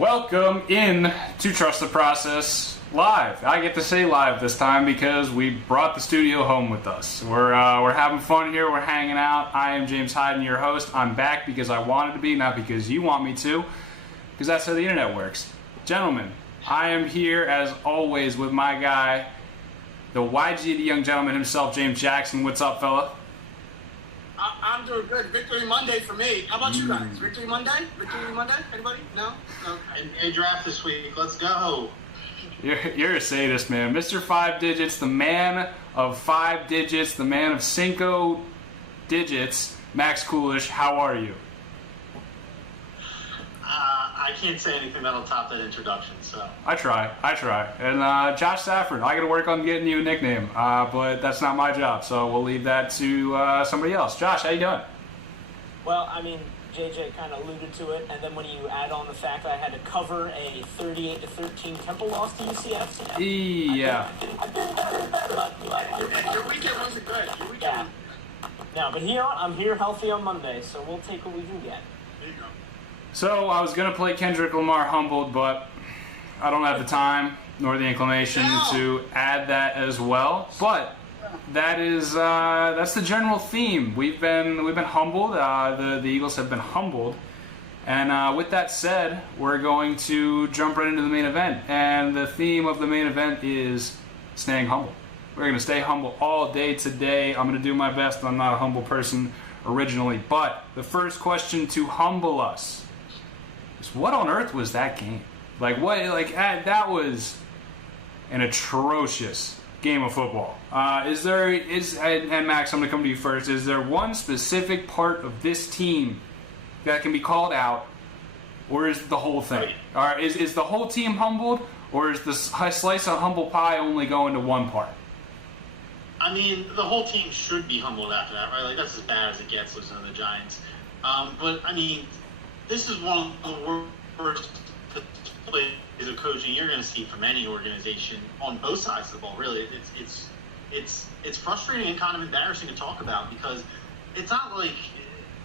Welcome in to Trust the Process live. I get to say live this time because we brought the studio home with us. We're having fun here. We're hanging out. I am James Hyden, your host. I'm back because I wanted to be, not because you want me to, because that's how the internet works. Gentlemen, I am here as always with my guy, the YG, the young gentleman himself, James Jackson. What's up, fella? I'm doing good. Victory Monday for me. How about you guys? Victory Monday? Victory Monday? Anybody? No? And draft this week. Let's go. You're a sadist, man. Mr. Five Digits, the man of 5 digits, the man of cinco digits, Max Coolish. How are you? I can't say anything that'll top that introduction, so. I try. And Josh Safford, I got to work on getting you a nickname, but that's not my job, so we'll leave that to somebody else. Josh, how you doing? Well, I mean, JJ kind of alluded to it, and then when you add on the fact that I had to cover a 38-13 Temple loss to UCF. Yeah. Your weekend wasn't good. Yeah. No, but I'm here healthy on Monday, so we'll take what we can get. There you go. So I was going to play Kendrick Lamar Humbled, but I don't have the time nor the inclination to add that as well. But that's the general theme. We've been humbled. The Eagles have been humbled. And with that said, we're going to jump right into the main event. And the theme of the main event is staying humble. We're going to stay humble all day today. I'm going to do my best. I'm not a humble person originally. But the first question to humble us is, what on earth was that game? That was an atrocious game of football. And Max, I'm going to come to you first. Is there one specific part of this team that can be called out, or is it the whole thing? Or is the whole team humbled, or is the slice of humble pie only going to one part? I mean, the whole team should be humbled after that, right? Like, that's as bad as it gets listening to the Giants. But, I mean, this is one of the worst plays of coaching you're going to see from any organization on both sides of the ball. Really, it's frustrating and kind of embarrassing to talk about, because it's not like,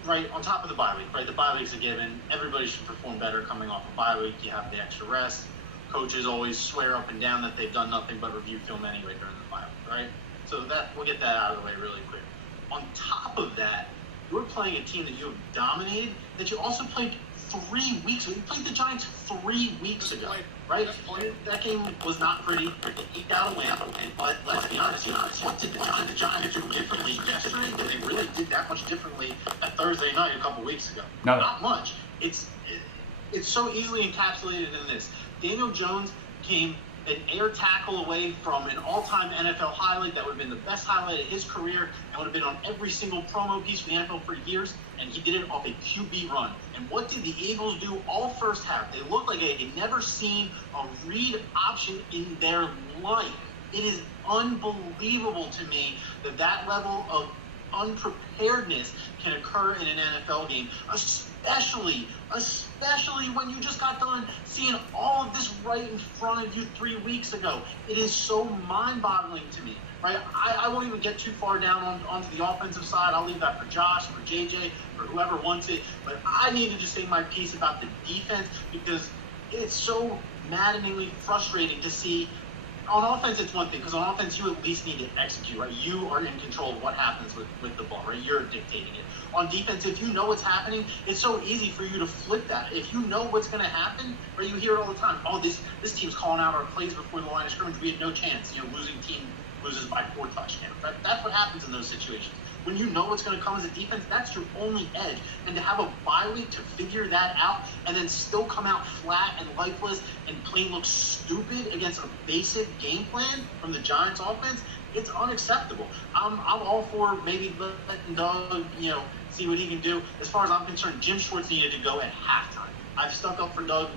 right, on top of the bye week, right? The bye week's a given. Everybody should perform better coming off a bye week. You have the extra rest. Coaches always swear up and down that they've done nothing but review film anyway during the bye week, right? So we'll get that out of the way really quick. On top of that, you're playing a team that you have dominated, that you also played 3 weeks ago. You played the Giants 3 weeks ago, right? That game was not pretty. They eked out a win. But let's be honest, what did the Giants do differently yesterday? Did they really did that much differently at Thursday night a couple weeks ago? No. Not much. It's so easily encapsulated in this. Daniel Jones came an air tackle away from an all-time NFL highlight that would have been the best highlight of his career and would have been on every single promo piece for the NFL for years, and he did it off a QB run. And what did the Eagles do all first half? They looked like they had never seen a read option in their life. It is unbelievable to me that level of unpreparedness can occur in an NFL game, especially when you just got done seeing all of this right in front of you 3 weeks ago. It is so mind-boggling to me, right? I won't even get too far down onto the offensive side. I'll leave that for Josh, for JJ, for whoever wants it. But I need to just say my piece about the defense, because it's so maddeningly frustrating to see. On offense, it's one thing, because on offense, you at least need to execute, right? You are in control of what happens with the ball, right? You're dictating it. On defense, if you know what's happening, it's so easy for you to flip that. If you know what's going to happen, right? You hear it all the time. Oh, this team's calling out our plays before the line of scrimmage. We had no chance. Losing team loses by 4 touchdowns. Right? That's what happens in those situations. When you know what's going to come as a defense, that's your only edge. And to have a bye week to figure that out and then still come out flat and lifeless and plain look stupid against a basic game plan from the Giants offense, it's unacceptable. I'm all for maybe letting Doug, see what he can do. As far as I'm concerned, Jim Schwartz needed to go at halftime. I've stuck up for Doug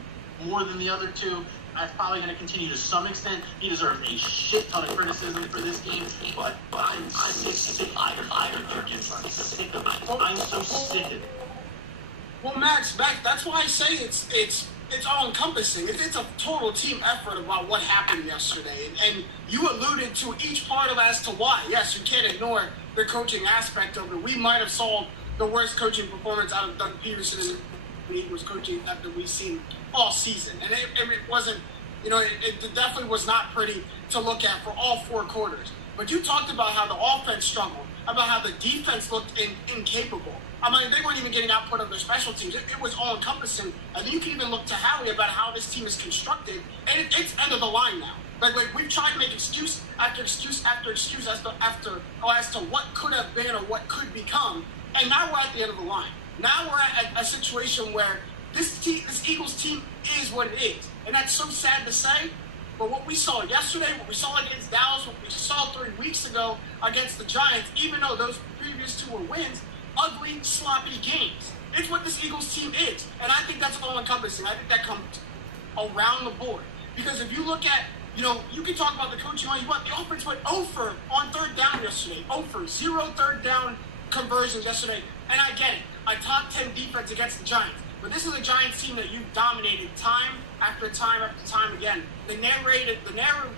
more than the other two. That's probably going to continue to some extent. He deserves a shit ton of criticism for this game, but I'm sick of it. I'm so sick of it. Well, Max, that's why I say it's all-encompassing. It's a total team effort about what happened yesterday. And you alluded to each part of as to why. Yes, you can't ignore the coaching aspect of it. We might have saw the worst coaching performance out of Doug Peterson Eagles coaching that we've seen all season. And it wasn't, it definitely was not pretty to look at for all 4 quarters. But you talked about how the offense struggled, about how the defense looked incapable. I mean, they weren't even getting output on their special teams. It was all-encompassing. And then you can even look to Howie about how this team is constructed, and it's end of the line now. Like we've tried to make excuse after excuse after excuse as to what could have been or what could become, and now we're at the end of the line. Now we're at a situation where this Eagles team is what it is, and that's so sad to say. But what we saw yesterday, what we saw against Dallas, what we saw 3 weeks ago against the Giants, even though those previous 2 were wins, ugly, sloppy games. It's what this Eagles team is, and I think that's all-encompassing. I think that comes around the board. Because if you look at, you can talk about the coaching all you want. The offense went 0 for on 3rd down yesterday. 0 for 0 3rd down conversions yesterday. And I get it. A top 10 defense against the Giants. But this is a Giants team that you've dominated time after time after time again. The narrative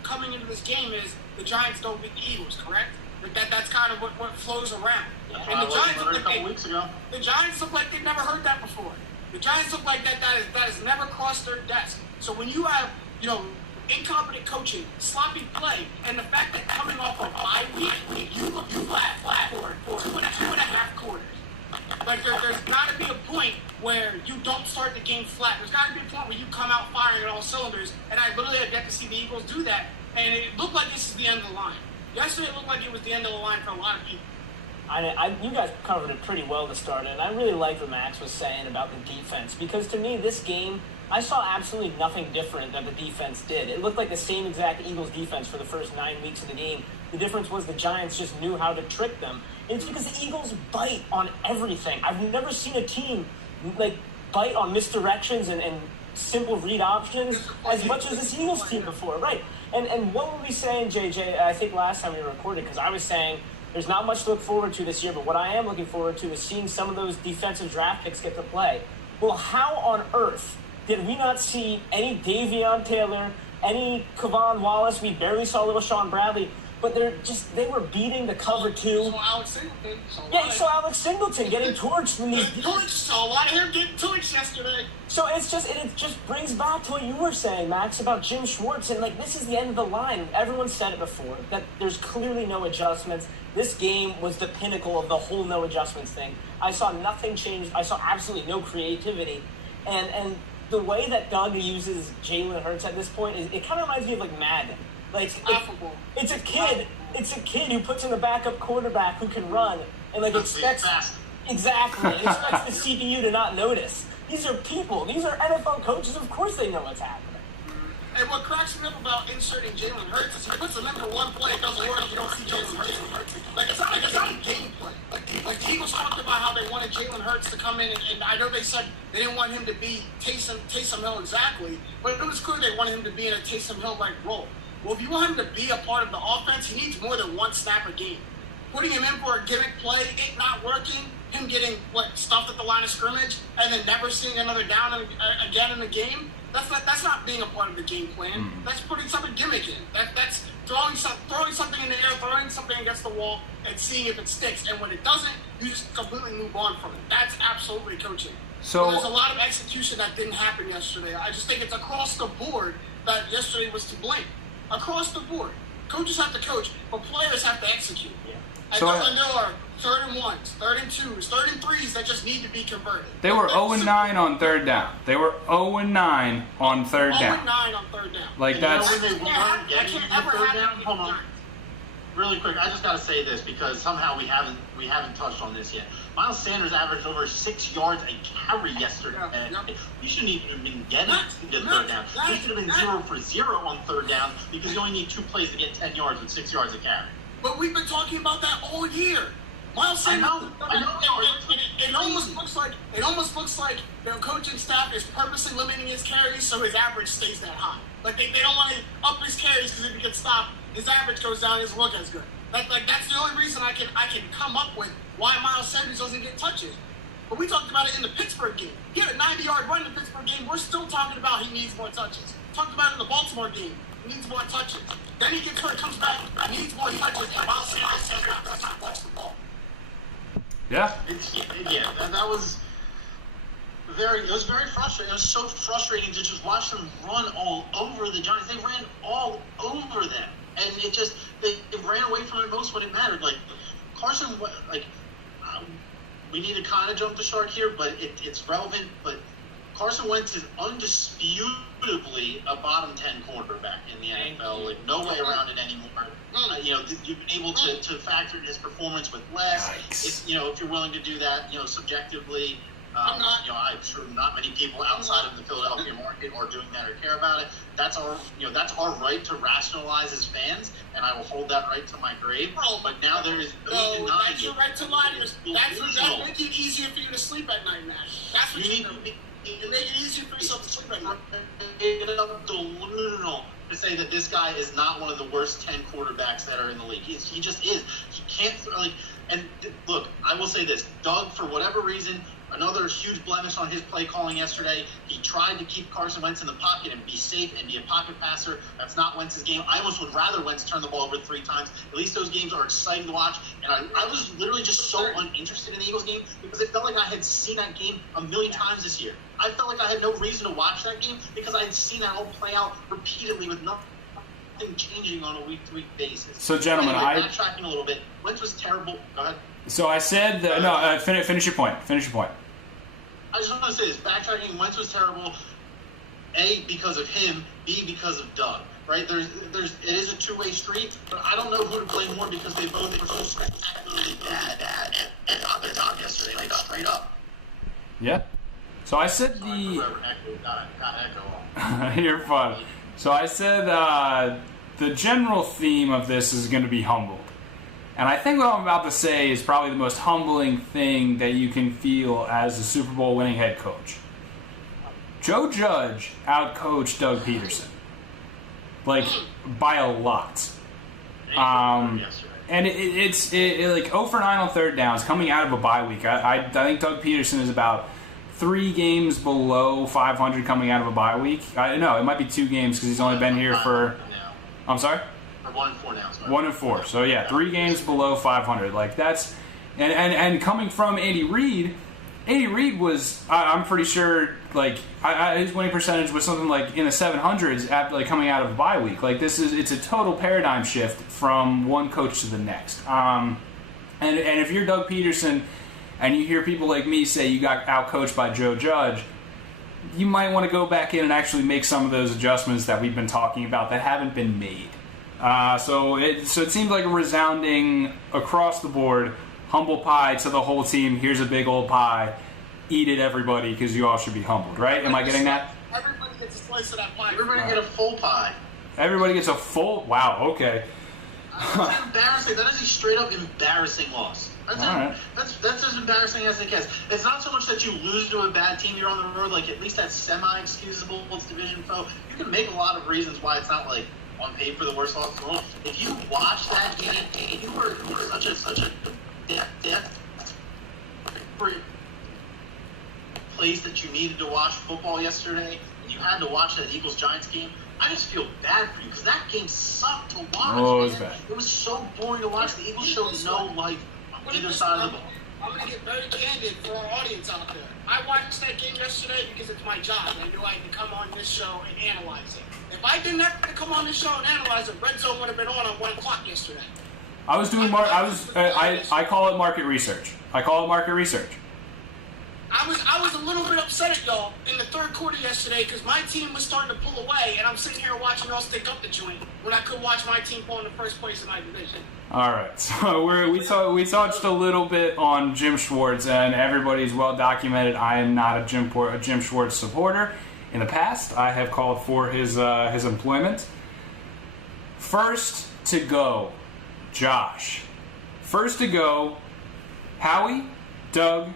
coming into this game is the Giants don't beat the Eagles, correct? That's kind of what flows around. And the Giants look like a couple weeks ago. The Giants look like they've never heard that before. The Giants look like that has never crossed their desk. So when you have, incompetent coaching, sloppy play, and the fact that coming off a bye week, you look flat for 2.5 quarters. Like there's got to be a point where you don't start the game flat. There's got to be a point where you come out firing on all cylinders. And I literally have yet to see the Eagles do that. And it looked like this is the end of the line. Yesterday it looked like it was the end of the line for a lot of people. You guys covered it pretty well to start, and I really like what Max was saying about the defense, because to me, this game, I saw absolutely nothing different that the defense did. It looked like the same exact Eagles defense for the first 9 weeks of the game. The difference was the Giants just knew how to trick them. And it's because the Eagles bite on everything. I've never seen a team bite on misdirections and simple read options as much as this Eagles team before, right? And what were we saying, JJ, I think last time we recorded, because I was saying there's not much to look forward to this year, but what I am looking forward to is seeing some of those defensive draft picks get to play. Well, how on earth did we not see any Davion Taylor, any Kevon Wallace? We barely saw little Sean Bradley, but they were beating the cover 2. So Alex Singleton. You saw Alex Singleton getting torched from these. Saw a lot of him getting torched yesterday. So it just brings back to what you were saying, Max, about Jim Schwartz, and this is the end of the line. Everyone said it before, that there's clearly no adjustments. This game was the pinnacle of the whole no adjustments thing. I saw nothing change. I saw absolutely no creativity, and the way that Doug uses Jalen Hurts at this point it kind of reminds me of Madden. It's a kid. It's a kid who puts in the backup quarterback who can run and expects exactly expects the CPU to not notice. These are people. These are NFL coaches. Of course they know what's happening. And what cracks me up about inserting Jalen Hurts is he puts him in for one play, it doesn't work, you don't see Jalen Hurts. It's not a gameplay. The Eagles talked about how they wanted Jalen Hurts to come in, and I know they said they didn't want him to be Taysom Hill exactly, but it was clear they wanted him to be in a Taysom Hill-like role. Well, if you want him to be a part of the offense, he needs more than one snap a game. Putting him in for a gimmick play, it not working, him getting stuffed at the line of scrimmage, and then never seeing another down again in the game, that's not being a part of the game plan. That's putting something gimmick in. That's throwing something in the air, throwing something against the wall, and seeing if it sticks. And when it doesn't, you just completely move on from it. That's absolutely coaching. So there's a lot of execution that didn't happen yesterday. I just think it's across the board that yesterday was to blame. Across the board. Coaches have to coach, but players have to execute. Yeah. And there are 3rd and 1s, 3rd and 2s, 3rd and 3s that just need to be converted. They were 0-9 on 3rd down. They were 0-9 on 3rd down. 0-9 on 3rd down. When they weren't getting the 3rd down? Hold on. Really quick, I just got to say this because somehow we haven't touched on this yet. Miles Sanders averaged over 6 yards a carry yesterday. You shouldn't even have been getting to 3rd down. You should have been 0 for 0 on 3rd down because you only need 2 plays to get 10 yards with 6 yards a carry. But we've been talking about that all year. Miles Sanders. I know. It almost looks like their coaching staff is purposely limiting his carries so his average stays that high. They don't want to up his carries because if he gets stopped, his average goes down. He doesn't look as good. That's the only reason I can come up with why Miles Sanders doesn't get touches. But we talked about it in the Pittsburgh game. He had a 90-yard run in the Pittsburgh game. We're still talking about he needs more touches. Talked about it in the Baltimore game. He needs more touches. Then he gets hurt, comes back, needs more touches, and Miles Sanders doesn't watch the ball. Yeah. That was it was very frustrating. It was so frustrating to just watch them run all over the Giants. They ran all over them, and they ran away from it most when it mattered. Like Carson, we need to kind of jump the shark here, but it's relevant. But Carson Wentz is undisputably a bottom 10 quarterback in the NFL. Like no way around it anymore. You've been able to factor in his performance with less. If you're willing to do that, subjectively. I'm sure not many people outside of the Philadelphia market are doing that or care about it. That's our right to rationalize as fans, and I will hold that right to my grave. But now there is no denying that's your right to lie. That's making it easier for you to sleep at night, man. That's what you need. You make it easier for yourself to sleep at night. It's delusional to say that this guy is not one of the worst 10 quarterbacks that are in the league. He just is. He can't and look, I will say this: Doug, for whatever reason. Another huge blemish on his play calling yesterday. He tried to keep Carson Wentz in the pocket and be safe and be a pocket passer. That's not Wentz's game. I almost would rather Wentz turn the ball over 3 times. At least those games are exciting to watch. And I was literally just so uninterested in the Eagles game because it felt like I had seen that game a million times this year. I felt like I had no reason to watch that game because I had seen that all play out repeatedly with nothing changing on a week-to-week basis. So, gentlemen, backtracking a little bit. Wentz was terrible. Go ahead. So I said finish your point. Finish your point. I just want to say this: backtracking, Wentz was terrible. A, because of him. B, because of Doug. Right? It is a two-way street, but I don't know who to blame more because they both were so spectacularly bad and on their top yesterday, like straight up. Yeah. So I said You're fun. So I said the general theme of this is going to be humbled. And I think what I'm about to say is probably the most humbling thing that you can feel as a Super Bowl winning head coach. Joe Judge outcoached Doug Peterson. By a lot. And it's 0 for 9 on third downs coming out of a bye week. I think Doug Peterson is about 3 games below 500 coming out of a bye week. I know it might be 2 games because he's only been here for. I'm sorry. 1-4 now. 1-4. So yeah, 3 games below 500. That's and coming from Andy Reid. Andy Reid was, I'm pretty sure, his winning percentage was something like in the 700s after coming out of a bye week. It's a total paradigm shift from one coach to the next. And if you're Doug Peterson and you hear people like me say you got outcoached by Joe Judge, you might want to go back in and actually make some of those adjustments that we've been talking about that haven't been made. So it seemed like a resounding across the board humble pie to the whole team. Here's a big old pie. Eat it, everybody, because you all should be humbled, right? Am I getting that? Everybody gets a slice of that pie. Everybody get a full pie. Everybody gets a full. Wow. Okay. That's embarrassing. That is a straight up embarrassing loss. That's as embarrassing as it gets. It's not so much that you lose to a bad team. You're on the road. At least that's semi-excusable. It's division foe. You can make a lot of reasons why it's not on paper the worst loss in the world. If you watch that game, you were such a death place that you needed to watch football yesterday, and you had to watch that Eagles-Giants game. I just feel bad for you because that game sucked to watch. Oh, it was bad. It was so boring to watch. The Eagles showed no life on either side of the ball. I'm going to get very candid for our audience out there. I watched that game yesterday because it's my job. I knew I had to come on this show and analyze it. If I didn't have to come on this show and analyze it, Red Zone would have been on 1 o'clock yesterday. I was doing I call it market research. I was a little bit upset at y'all in the third quarter yesterday because my team was starting to pull away, and I'm sitting here watching y'all stick up the joint when I could watch my team pull in the first place in my division. All right, so we touched a little bit on Jim Schwartz, and everybody's well documented. I am not a Jim Schwartz supporter. In the past, I have called for his employment. First to go, Josh. First to go, Howie, Doug,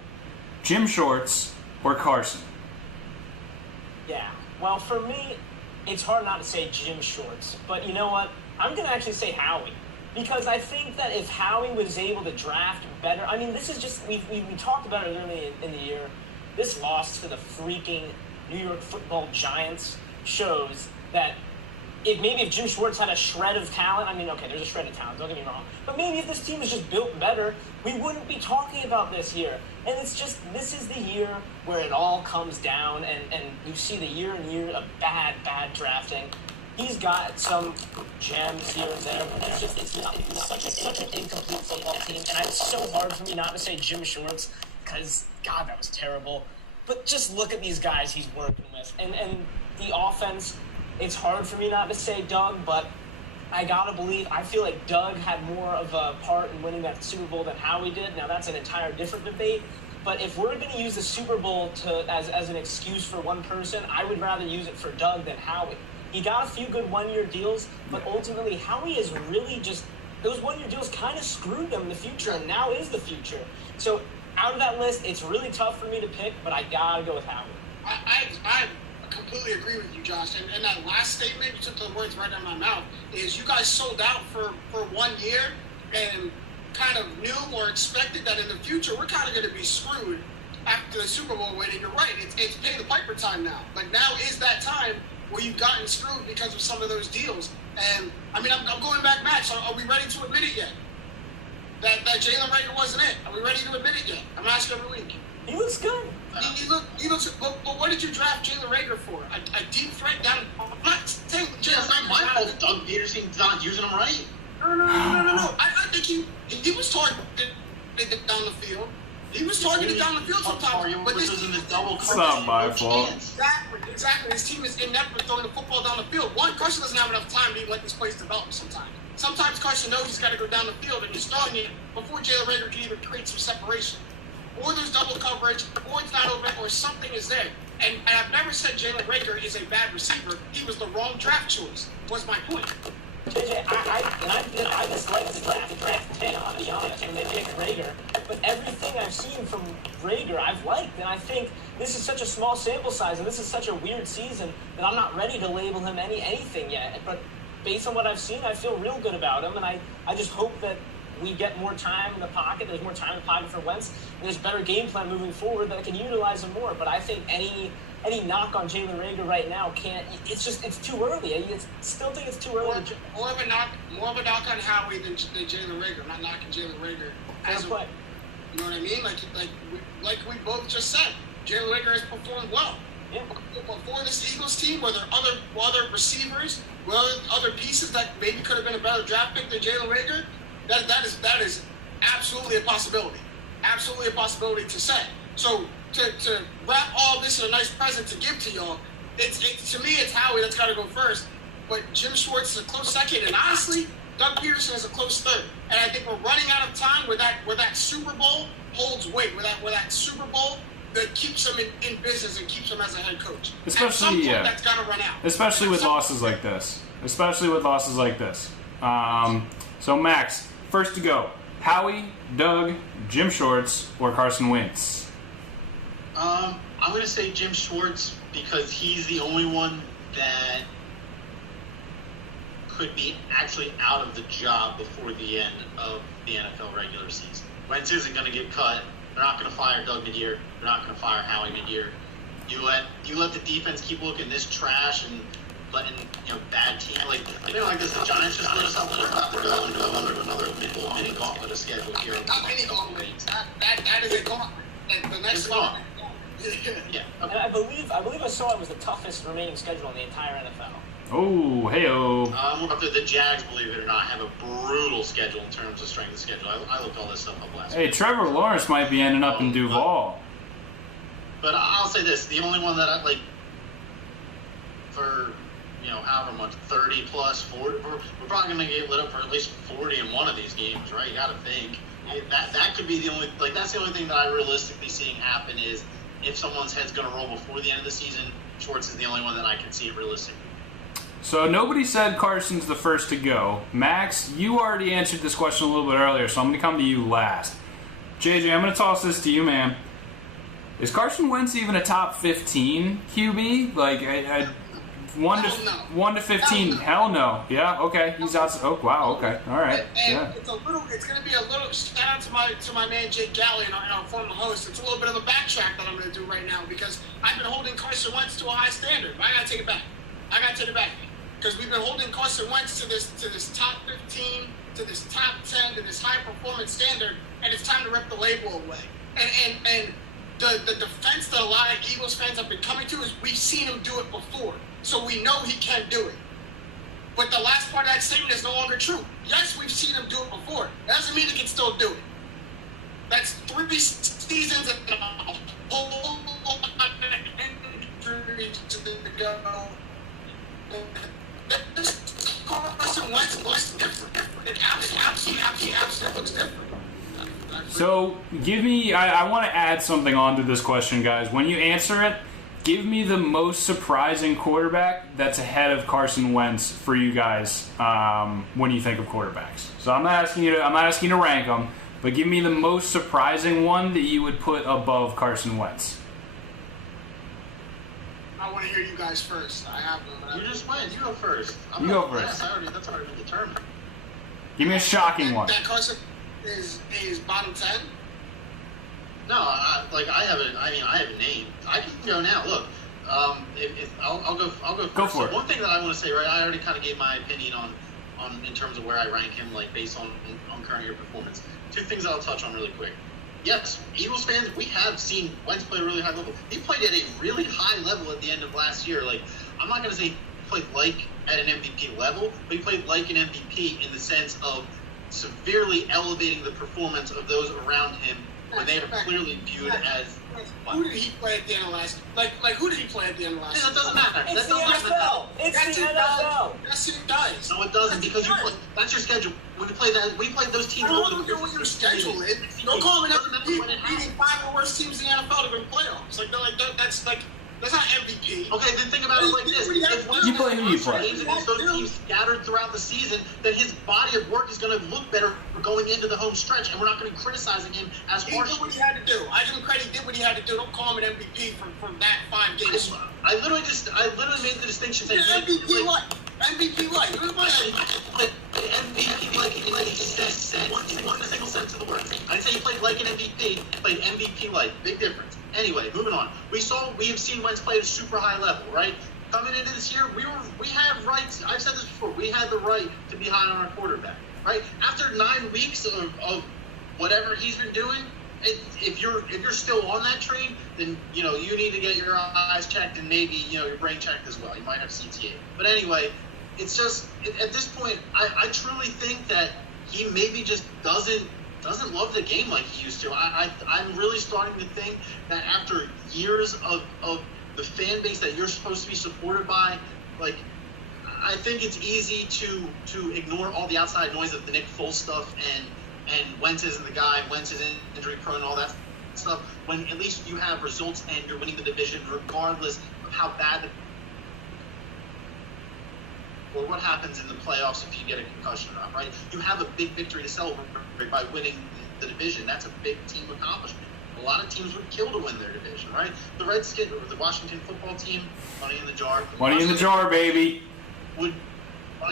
Jim Schwartz, or Carson? Yeah. Well, for me, it's hard not to say Jim Schwartz. But you know what? I'm going to actually say Howie. Because I think that if Howie was able to draft better... I mean, this is just... We talked about it early in the year. This loss to the freaking New York Football Giants shows that if Jim Schwartz had a shred of talent, I mean, okay, there's a shred of talent, don't get me wrong, but maybe if this team was just built better, we wouldn't be talking about this year. And it's just, this is the year where it all comes down, and you see the year and year of bad drafting. He's got some gems here and there, but it's such an incomplete football team, and it's so hard for me not to say Jim Schwartz, because, God, that was terrible. But just look at these guys he's working with. And the offense, it's hard for me not to say Doug, but I gotta believe, I feel like Doug had more of a part in winning that Super Bowl than Howie did. Now, that's an entire different debate. But if we're going to use the Super Bowl as an excuse for one person, I would rather use it for Doug than Howie. He got a few good one-year deals, but ultimately Howie is really just, those one-year deals kind of screwed them in the future, and now is the future. So out of that list, it's really tough for me to pick, but I gotta go with Howie. I completely agree with you, Josh. And that last statement, you took the words right out of my mouth, is you guys sold out for 1 year and kind of knew or expected that in the future we're kind of going to be screwed after the Super Bowl win. And you're right, it's pay the piper time now. Like, now is that time where you've gotten screwed because of some of those deals. And, I mean, I'm going back, Matt, so are we ready to admit it yet? That Jalen Reagor wasn't it? Are we ready to admit it yet? I'm asking every week. He looks good. He looks. But what did you draft Jalen Reagor for? A deep threat down. I'm not saying It's not my fault Doug Peterson's not using him right. No. I think he was targeted down the field. He was targeted down the field sometimes. But this team is double. It's not my fault. Exactly. This team is inept with throwing the football down the field. One, Carson doesn't have enough time to even let this plays develop sometimes. Sometimes Carson knows he's got to go down the field, and he's throwing it before Jalen Reagor can even create some separation. Or there's double coverage, or it's not open, or something is there. And I've never said Jalen Reagor is a bad receiver. He was the wrong draft choice, was my point. JJ, I dislike the draft 10, to be honest, and they picked Reagor. But everything I've seen from Reagor, I've liked. And I think this is such a small sample size, and this is such a weird season that I'm not ready to label him anything yet. But based on what I've seen, I feel real good about him. And I just hope that we get more time in the pocket. There's more time in the pocket for Wentz. And there's better game plan moving forward that can utilize him more. But I think any knock on Jalen Reagor right now can't. It's too early. I still think it's too early. More of a knock on Howie than Jalen Reagor. I'm not knocking Jalen Reagor as a play. You know what I mean? Like we both just said, Jalen Reagor has performed well. Yeah. For this Eagles team, where there are other receivers, other pieces that maybe could have been a better draft pick than Jalen Reagor, that is absolutely a possibility. Absolutely a possibility to say. So to wrap all this in a nice present to give to y'all, it's to me it's Howie that's got to go first. But Jim Schwartz is a close second, and honestly, Doug Peterson is a close third. And I think we're running out of time where that Super Bowl holds weight, where that Super Bowl that keeps him in business and keeps him as a head coach. Especially, that's got to run out. Especially with losses like this. So Max, first to go: Howie, Doug, Jim Schwartz, or Carson Wentz? I'm going to say Jim Schwartz because he's the only one that could be actually out of the job before the end of the NFL regular season. Wentz isn't going to get cut. They're not going to fire Doug mid-year. They're not going to fire Howie mid-year. You let the defense keep looking this trash and letting bad team like this. The Giants just let us out there. They're going to go under another mini gauntlet of schedule here. Not mini gauntlet. That is a gauntlet. The next one. Yeah. And I believe I saw it was the toughest remaining schedule in the entire NFL. Oh, hey-oh. The Jags, believe it or not, have a brutal schedule in terms of strength of schedule. I looked all this stuff up last week. Hey, Trevor Lawrence might be ending up in Duval. But I'll say this: the only one that I like for however much, 30 plus 40, we're probably going to get lit up for at least 40 in one of these games, right? You got to think that could be the only that's the only thing that I realistically seeing happen is if someone's head's going to roll before the end of the season. Schwartz is the only one that I can see it realistically. So nobody said Carson's the first to go. Max, you already answered this question a little bit earlier, so I'm going to come to you last. JJ, I'm going to toss this to you, man. Is Carson Wentz even a top 15 QB? Like, 1 to 15? Hell no. Yeah, okay. He's out. Oh, wow, okay. All right. And yeah. it's going to be a little, shout out to my man Jake Galley, our former host. It's a little bit of a backtrack that I'm going to do right now because I've been holding Carson Wentz to a high standard. I got to take it back. because we've been holding Carson Wentz to this top 15, to this top 10, to this high performance standard, and it's time to rip the label away. And the defense that a lot of Eagles fans have been coming to is we've seen him do it before, so we know he can do it. But the last part of that statement is no longer true. Yes, we've seen him do it before. That doesn't mean he can still do it. That's 3 seasons and a whole lot of injuries to go. This Carson Wentz looks different. It absolutely looks different. So, I want to add something onto this question, guys. When you answer it, give me the most surprising quarterback that's ahead of Carson Wentz for you guys when you think of quarterbacks. So I'm not asking you to rank them, but give me the most surprising one that you would put above Carson Wentz. I want to hear you guys first. I have them. You just went. You go first. You go first. Yes, that's already been determined. Give me a shocking one. That Carson is bottom 10? No, I have a name. I can go now. Look, I'll go first. Go for it. One thing that I want to say, right? I already kind of gave my opinion on in terms of where I rank him, like based on current year performance. 2 things I'll touch on really quick. Yes, Eagles fans, we have seen Wentz play a really high level. He played at a really high level at the end of last year. Like, I'm not going to say he played like at an MVP level, but he played like an MVP in the sense of severely elevating the performance of those around him when they are clearly viewed as. Who did he play at the end of last? Like who did he play at the end of last? Yeah, that doesn't matter. It's the NFL. It's the NFL. Yes, it does. No, it doesn't because you play. That's your schedule. We played those teams. I don't want to know what your schedule is. Don't call him an MVP. Beating 5 of the worst teams in the NFL to win playoffs. That's not MVP. Okay, then think about it like this. If You play who you play. games against those teams scattered throughout the season, then his body of work is going to look better going into the home stretch, and we're not going to be criticizing him as He harsh. did what he had to do. I give him credit. He did what he had to do. Don't call him an MVP from that 5 games. I literally made the distinction saying MVP what? MVP what? Who am I? MVP like he said one single sense of the word. I didn't say he played like an MVP. He played MVP like. Big difference. Anyway, moving on. We have seen Wentz play at a super high level, right? Coming into this year, we have rights. I've said this before. We had the right to be high on our quarterback, right? After 9 weeks of whatever he's been doing, if you're still on that train, then you need to get your eyes checked and maybe your brain checked as well. You might have CTA. But anyway, it's just at this point, I truly think that he maybe just doesn't love the game like he used to. I'm really starting to think that after years of the fan base that you're supposed to be supported by, like, I think it's easy to ignore all the outside noise of the Nick Foles stuff and Wentz isn't the guy, Wentz is injury prone, all that stuff, when at least you have results and you're winning the division regardless of how bad or what happens in the playoffs if you get a concussion or not, right? You have a big victory to celebrate by winning the division. That's a big team accomplishment. A lot of teams would kill to win their division, right? The Redskins, or the Washington football team, money in the jar. Money in the jar, baby. Money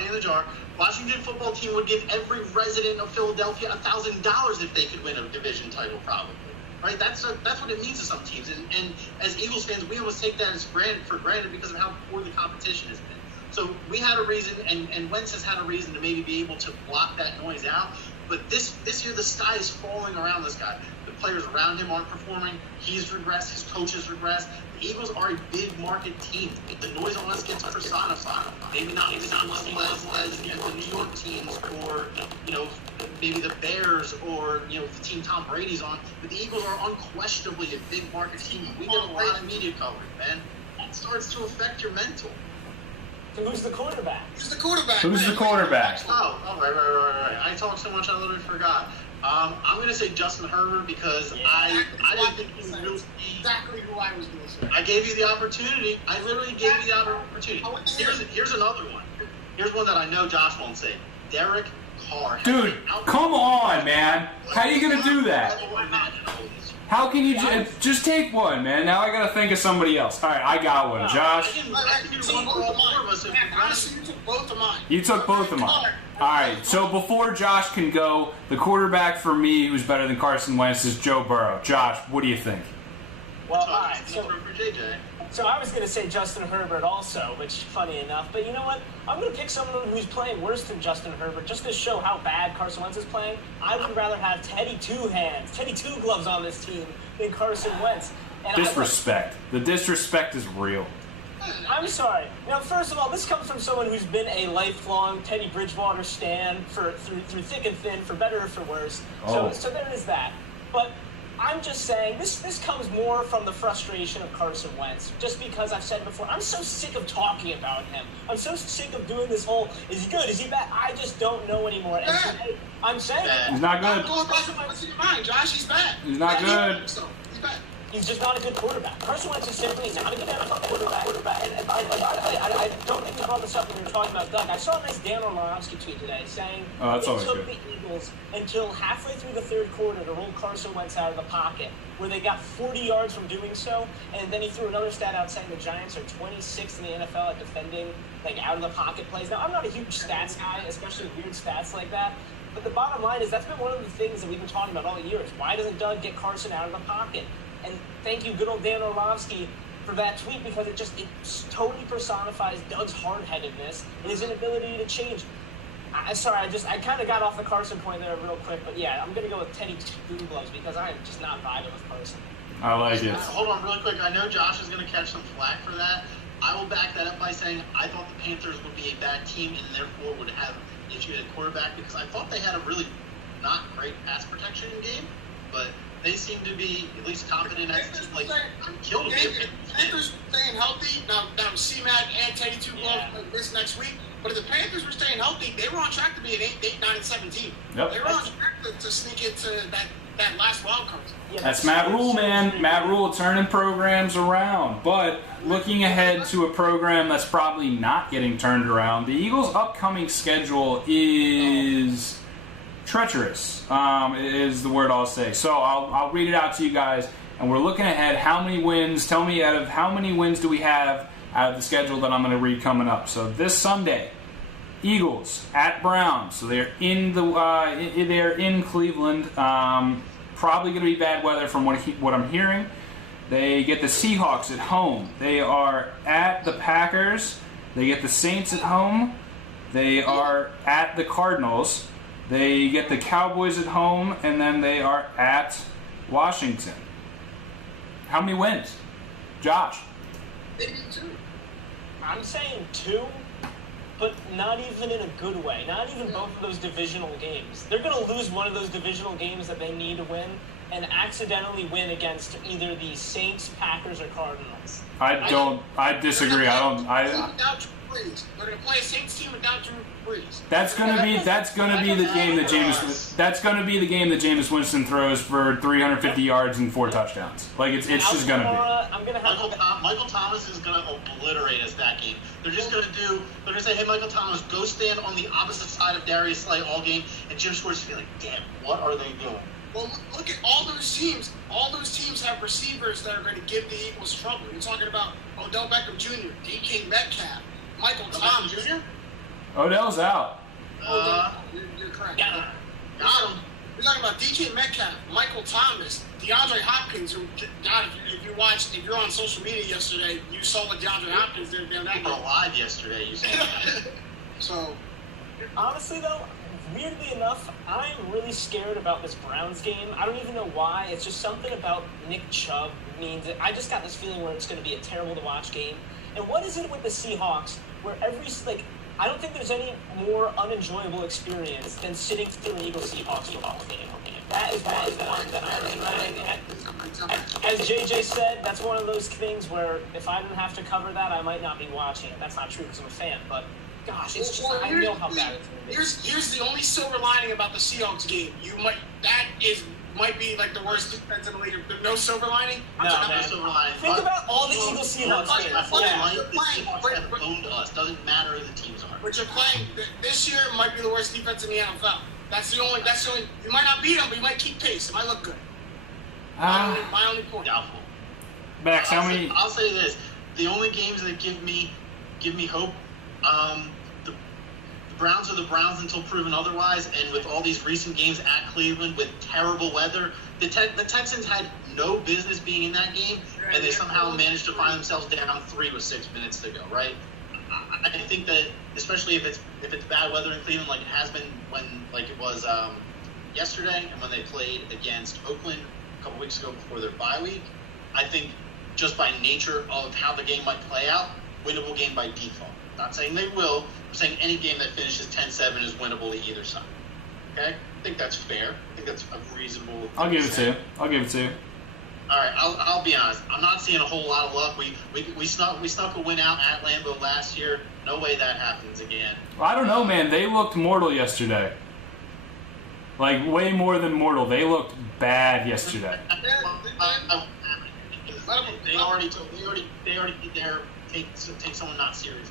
in the jar. Washington football team would give every resident of Philadelphia $1,000 if they could win a division title, probably. Right? That's what it means to some teams. And as Eagles fans, we always take that for granted because of how poor the competition has been. So we had a reason, and Wentz has had a reason to maybe be able to block that noise out. But this year, the sky is falling around this guy. The players around him aren't performing. He's regressed. His coaches regressed. The Eagles are a big market team. The noise on us gets personified. Maybe not as the New York teams or, maybe the Bears or, the team Tom Brady's on. But the Eagles are unquestionably a big market team. We get a lot of media coverage, man. It starts to affect your mental. So who's the quarterback? Who's the quarterback? Who's the quarterback? Oh, right. I talked so much I literally forgot. I'm going to say Justin Herbert because I didn't think he was really... Exactly who I was going to say. I gave you the opportunity. I literally gave you the opportunity. Here's another one. Here's one that I know Josh won't say. Derek Carr. Dude, come on, man. How are you going to do that? How can you just take one, man? Now I got to think of somebody else. All right, I got one. Josh? Honestly, you took both of mine. You took both of mine. All right, so before Josh can go, the quarterback for me who's better than Carson Wentz is Joe Burrow. Josh, what do you think? Well, all right. So for JJ. So I was going to say Justin Herbert also, which funny enough. But you know what? I'm going to pick someone who's playing worse than Justin Herbert just to show how bad Carson Wentz is playing. I would rather have Teddy Two Gloves on this team than Carson Wentz. And Disrespect. The disrespect is real. I'm sorry. Now, first of all, this comes from someone who's been a lifelong Teddy Bridgewater stan through thick and thin, for better or for worse. So there is that. But I'm just saying, this comes more from the frustration of Carson Wentz. Just because I've said before, I'm so sick of talking about him. I'm so sick of doing this whole, is he good, is he bad? I just don't know anymore. And today, I'm saying He's not good. What's in your mind, Josh? He's bad. He's not good. So, he's bad. he's just not a good quarterback. Carson Wentz is simply not a good NFL quarterback. And I don't think we brought this up when we were talking about Doug. I saw a nice Dan Orlovsky tweet today saying it took the Eagles until halfway through the third quarter to roll Carson Wentz out of the pocket, where they got 40 yards from doing so, and then he threw another stat out saying the Giants are 26th in the NFL at defending out of the pocket plays. Now, I'm not a huge stats guy, especially weird stats like that, but the bottom line is that's been one of the things that we've been talking about all year is why doesn't Doug get Carson out of the pocket? And thank you, good old Dan Orlovsky, for that tweet, because it totally personifies Doug's hard-headedness and his inability to change. I kind of got off the Carson point there real quick, but yeah, I'm going to go with Teddy Two Gloves because I am just not vibing with Carson. I like it. Hold on real quick. I know Josh is going to catch some flack for that. I will back that up by saying I thought the Panthers would be a bad team and therefore would have an issue at quarterback because I thought they had a really not great pass protection game, but they seem to be at least confident as a team. Like, I'm killed with Panthers staying healthy. Now C-Mac and Teddy Two Gloves this next week. But if the Panthers were staying healthy, they were on track to be an 8, 9, and 17. Yep. They were on track to sneak into that last wild card. Yeah, that's Matt Rule, man. Matt Rule turning programs around. But looking ahead to a program that's probably not getting turned around, the Eagles' upcoming schedule is treacherous, is the word I'll say. So I'll read it out to you guys. And we're looking ahead. How many wins? Tell me, out of how many wins do we have out of the schedule that I'm going to read coming up? So this Sunday, Eagles at Browns. So they're in Cleveland. Probably going to be bad weather from what I'm hearing. They get the Seahawks at home. They are at the Packers. They get the Saints at home. They are at the Cardinals. They get the Cowboys at home, and then they are at Washington. How many wins? Josh? Maybe 2. I'm saying 2, but not even in a good way. Not even both of those divisional games. They're going to lose one of those divisional games that they need to win and accidentally win against either the Saints, Packers, or Cardinals. I disagree. They're going to play a Saints team without Drew Brees. That's going to be the game that Jameis Winston throws for 350 yards and 4 touchdowns. Like it's just going to be. I'm going to have Michael Thomas is going to obliterate us that game. They're going to say, hey, Michael Thomas, go stand on the opposite side of Darius Slay all game, and Jim Schwartz will be like, damn, what are they doing? Well, look at all those teams. All those teams have receivers that are going to give the Eagles trouble. You're talking about Odell Beckham Jr., DK Metcalf, Michael Thomas Jr. Odell's out. You're correct. Got him. You're talking about DK Metcalf, Michael Thomas, DeAndre Hopkins. Who, God, if you're on social media yesterday, you saw what DeAndre Hopkins did down that game. Live yesterday, you saw that. So, honestly, though, weirdly enough, I'm really scared about this Browns game. I don't even know why. It's just something about Nick Chubb means it. I just got this feeling where it's going to be a terrible to watch game. And what is it with the Seahawks where I don't think there's any more unenjoyable experience than sitting through an Eagles Seahawks football game. That is one that as JJ said, that's one of those things where if I didn't have to cover that, I might not be watching it. That's not true because I'm a fan, but gosh, it's just I know how bad it's going to be. Here's the only silver lining about the Seahawks game. Might be like the worst defense in the league. There's no silver lining. No silver lining. Think about all the Eagles Seahawks games. Have owned us. Doesn't matter who the teams are. But you're playing this year might be the worst defense in the NFL. That's the only. You might not beat them, but you might keep pace. It might look good. My only point. Doubtful. Max, how many? I'll say this: the only games that give me hope. The Browns are the Browns until proven otherwise, and with all these recent games at Cleveland with terrible weather, the Texans had no business being in that game, and they somehow managed to find themselves down 3 with 6 minutes to go, right? I think that, especially if it's bad weather in Cleveland, like it has been like it was yesterday, and when they played against Oakland a couple weeks ago before their bye week, I think just by nature of how the game might play out, winnable game by default. Not saying they will. I'm saying any game that finishes 10-7 is winnable to either side. Okay? I think that's fair. I think that's a reasonable. I'll give it to you. All right, I'll be honest. I'm not seeing a whole lot of luck. We snuck a win out at Lambeau last year. No way that happens again. Well, I don't know, man. They looked mortal yesterday. Like, way more than mortal. They looked bad yesterday. They already did their take someone not serious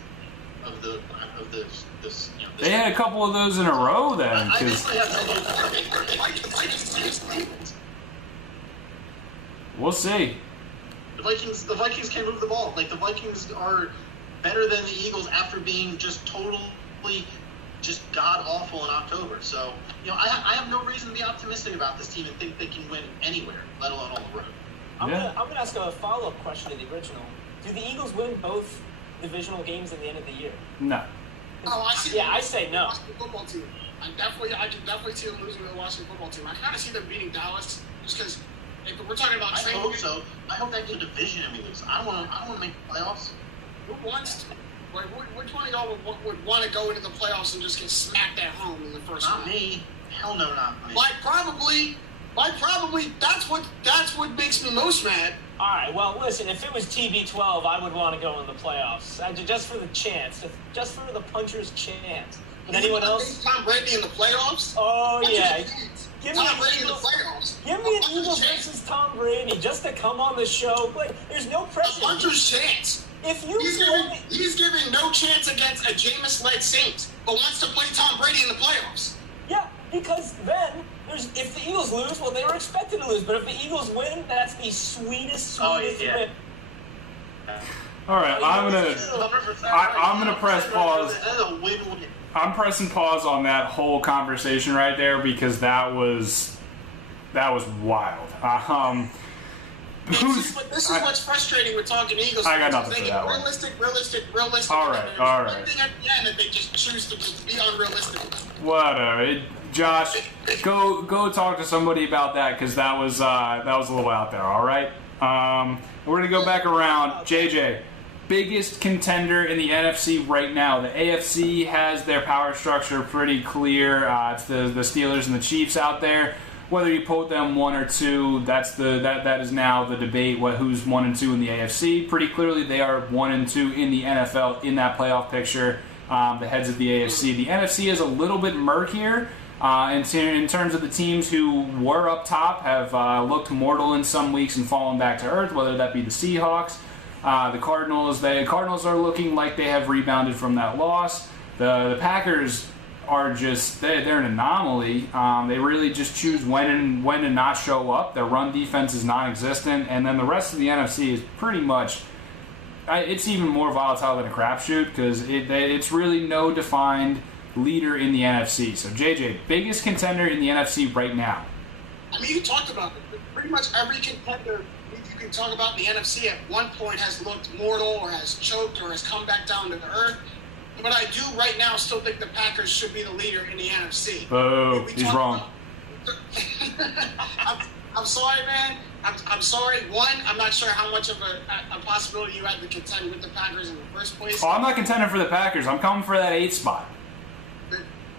of this. They had a couple of those in a row then. I 'cause- basically have We'll see. the Vikings can move the ball. Like, the Vikings are better than the Eagles after being just totally just god awful in October. So, I have no reason to be optimistic about this team and think they can win anywhere, let alone on the road. I'm gonna ask a follow-up question to the original. Do the Eagles win both divisional games at the end of the year? No. Oh, I see. Yeah, I say no. Washington football team. I can definitely see them losing to the Washington football team. I kind of see them beating Dallas just because if we're talking about I training. hope so. I hope that gets a division and we lose. I don't want to make the playoffs. Who wants to? Like, which one of y'all would want to go into the playoffs and just get smacked at home in the first Not round? me. Hell no, not me. Like probably that's what makes me most mad. All right. Well, listen. If it was TB12, I would want to go in the playoffs, just for the chance, just for the puncher's chance. But anyone else? Tom Brady in the playoffs? Oh yeah. Give me Tom Brady in the playoffs. Give me an Eagles versus Tom Brady just to come on the show. Like, there's no pressure. A puncher's chance. If you he's giving no chance against a Jameis-led Saints, but wants to play Tom Brady in the playoffs. Yeah, because then if the Eagles lose, well, they were expected to lose. But if the Eagles win, that's the sweetest win. All right, I'm gonna press pause. That's a win-win. I'm pressing pause on that whole conversation right there because that was wild. This is what's frustrating with talking Eagles. I got nothing they for get that one. realistic. All right. One thing at the end that they just choose to just be unrealistic. Whatever. Josh, go talk to somebody about that because that was a little out there. All right. We're gonna go back around. JJ, biggest contender in the NFC right now. The AFC has their power structure pretty clear. It's the Steelers and the Chiefs out there. Whether you put them 1 or 2, that is now the debate. Who's 1 and 2 in the AFC? Pretty clearly, they are 1 and 2 in the NFL in that playoff picture. The heads of the AFC. The NFC is a little bit murkier. In terms of the teams who were up top, have looked mortal in some weeks and fallen back to earth. Whether that be the Seahawks, the Cardinals. The Cardinals are looking like they have rebounded from that loss. The Packers are they're an anomaly. They really just choose when to not show up. Their run defense is non-existent, and then the rest of the NFC is pretty much. It's even more volatile than a crapshoot because it's really no defined leader in the NFC. So JJ, biggest contender in the NFC right now. I mean, you talked about it. Pretty much every contender you can talk about in the NFC at one point has looked mortal or has choked or has come back down to the earth. But I do right now still think the Packers should be the leader in the NFC. Boo, he's wrong. I'm sorry, man. I'm sorry. One, I'm not sure how much of a possibility you had to contend with the Packers in the first place. Oh, I'm not contending for the Packers. I'm coming for that 8th spot.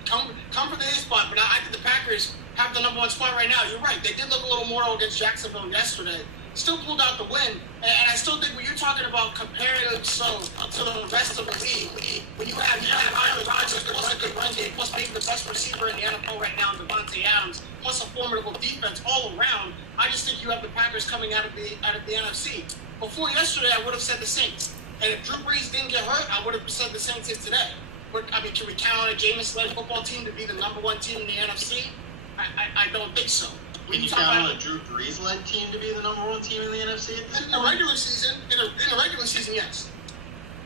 Come for the 8th spot, but I think the Packers have the number 1 spot right now. You're right. They did look a little mortal against Jacksonville yesterday. Still pulled out the win, and I still think when you're talking about comparative to the rest of the league, when you have Aaron Rodgers plus a good run game, plus maybe the best receiver in the NFL right now, Devontae Adams, plus a formidable defense all around, I just think you have the Packers coming out of the NFC. Before yesterday, I would have said the Saints, and if Drew Brees didn't get hurt, I would have said the Saints is today. But I mean, can we count on a Jameis-led football team to be the number 1 team in the NFC? I don't think so. Can you count on a Drew Brees-led team to be the number 1 team in the NFC? In the regular season, yes.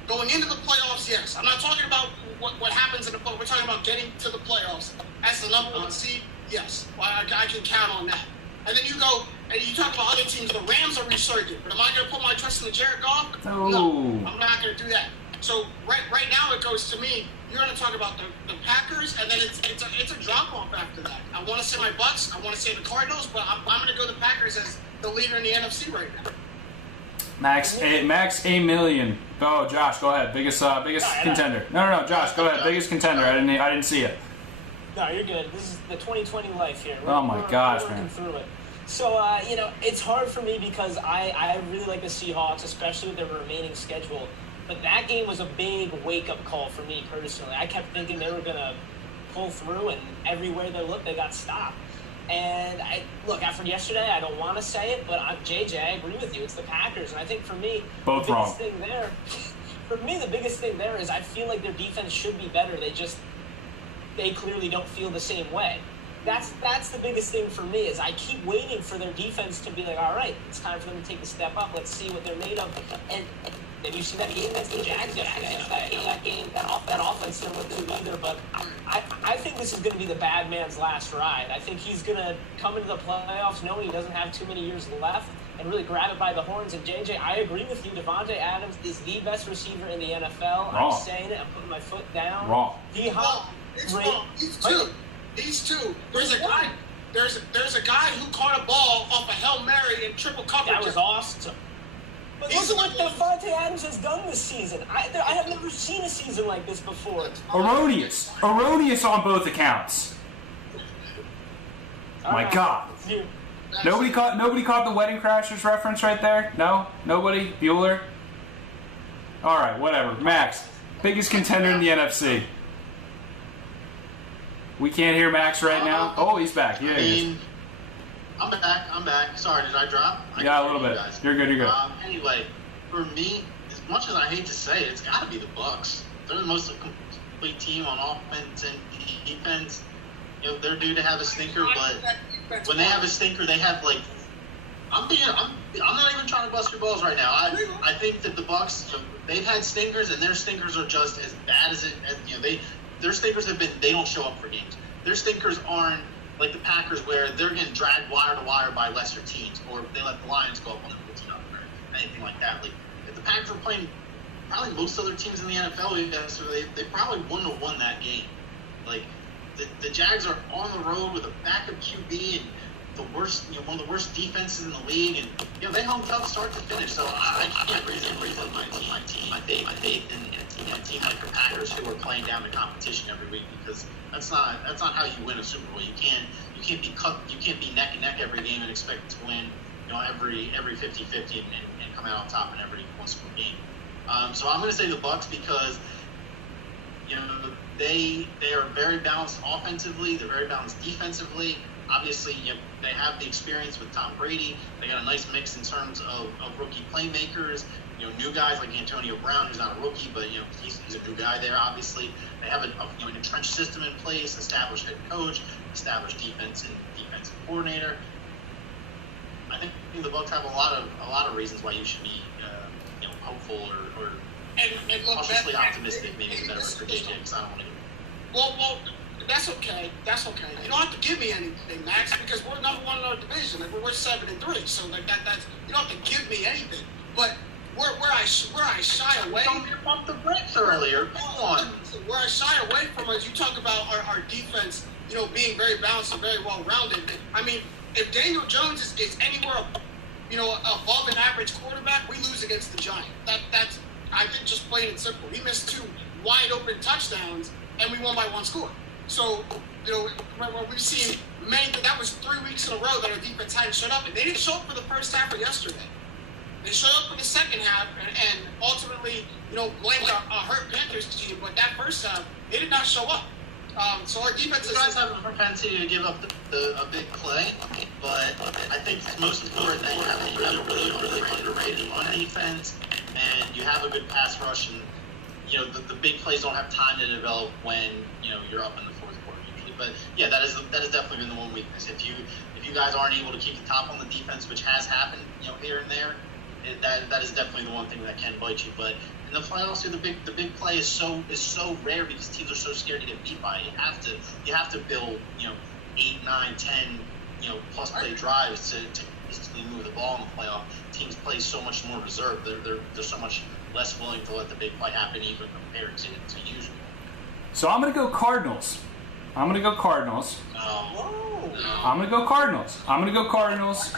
Going into the playoffs, yes. I'm not talking about what happens in the playoffs. We're talking about getting to the playoffs. As the number 1 seed, yes. Well, I can count on that. And then you go, And you talk about other teams, the Rams are resurgent. But am I going to put my trust in the Jared Goff? No. I'm not going to do that. So right now it goes to me. You're going to talk about the Packers, and then it's a drop off after that. I want to say my Bucks. I want to say the Cardinals, but I'm going to go the Packers as the leader in the NFC right now. Max A million. Go, Josh. Go ahead. Biggest contender. No. Josh, go ahead. Biggest contender. I didn't see it. No, you're good. This is the 2020 life here. Oh my gosh, we're working man. through it. So it's hard for me because I really like the Seahawks, especially with their remaining schedule. But that game was a big wake-up call for me personally. I kept thinking they were gonna pull through, and everywhere they looked, they got stopped. And after yesterday, I don't want to say it, but JJ, I agree with you. It's the Packers, and I think for me, Both the wrong. biggest thing there. For me, the biggest thing there is I feel like their defense should be better. They clearly don't feel the same way. That's the biggest thing for me is I keep waiting for their defense to be like, all right, it's time for them to take a step up. Let's see what they're made of. And you see that game against the Jags yesterday. That offense didn't look too either. But I think this is going to be the bad man's last ride. I think he's going to come into the playoffs knowing he doesn't have too many years left and really grab it by the horns. And JJ, I agree with you. Devontae Adams is the best receiver in the NFL. Wrong. I'm saying it. I'm putting my foot down. Wrong. It's wrong. These two. There's a guy. There's a guy who caught a ball off a Hail Mary in triple coverage. That was awesome. But look at what Devontae Adams has done this season. I have never seen a season like this before. Erroneous on both accounts. My God. Nobody caught the Wedding Crashers reference right there? No? Nobody? Bueller? All right, whatever. Max, biggest contender in the NFC. We can't hear Max right now. Oh, he's back. Yeah, he is. I'm back. Sorry, did I drop? Yeah, a little bit. You're good. Anyway, for me, as much as I hate to say it, it's got to be the Bucks. They're the most complete team on offense and defense. They're due to have a stinker, but when they have a stinker, they have like. I'm not even trying to bust your balls right now. I think that the Bucks, they've had stinkers, and their stinkers are just as bad as their stinkers have been. They don't show up for games. Their stinkers aren't like the Packers, where they're getting dragged wire to wire by lesser teams, or they let the Lions go up on them 14-0 or anything like that. Like if the Packers were playing probably most other teams in the NFL, they probably wouldn't have won that game. Like the Jags are on the road with a backup QB and one of the worst defenses in the league, and they hung tough start to finish. So I can't reason my faith in a team like the Packers who are playing down the competition every week, because that's not how you win a Super Bowl. You can't be neck and neck every game and expect to win every 50-50 and come out on top in every one-score game. So I'm going to say the Bucks because they are very balanced offensively. They're very balanced defensively. Obviously, they have the experience with Tom Brady. They got a nice mix in terms of rookie playmakers. New guys like Antonio Brown, who's not a rookie, but he's a new guy there. Obviously, they have an entrenched system in place, established head coach, established defensive coordinator. I think the Bucs have a lot of reasons why you should be hopeful or cautiously optimistic. Maybe is better for JJ, because I don't want to. Well, that's okay. You don't have to give me anything, Max, because we're number one in our division. Like we're 7-3, so like that's you don't have to give me anything. But where I shy away. Don't pump the brakes earlier. Come on. Where I shy away from is you talk about our defense, being very balanced and very well rounded. I mean, if Daniel Jones is anywhere, above an average quarterback, we lose against the Giants. That's I think just plain and simple. He missed 2 wide open touchdowns, and we won by 1 score. So, we've seen that was 3 weeks in a row that our defense hadn't showed up, and they didn't show up for the first half of yesterday. They showed up for the second half, and ultimately, blamed a hurt Panthers team. But that first half, they did not show up. So our defense guys have a propensity to give up a big play, but I think the most important thing is that you have a really underrated on defense, and you have a good pass rush, and the big plays don't have time to develop when you're up in the fourth quarter usually. But yeah, that is definitely been the one weakness. If you guys aren't able to keep the top on the defense, which has happened here and there, that is definitely the one thing that can bite you. But in the playoffs, the big play is so rare because teams are so scared to get beat by it. You have to build 8, 9, 10 plus play drives to basically move the ball in the playoff. Teams play so much more reserved. They're so much less willing to let the big play happen, even compared to usual. So I'm going to go Cardinals. I'm going to go Cardinals. No. I'm going to go Cardinals. I'm going to go Cardinals.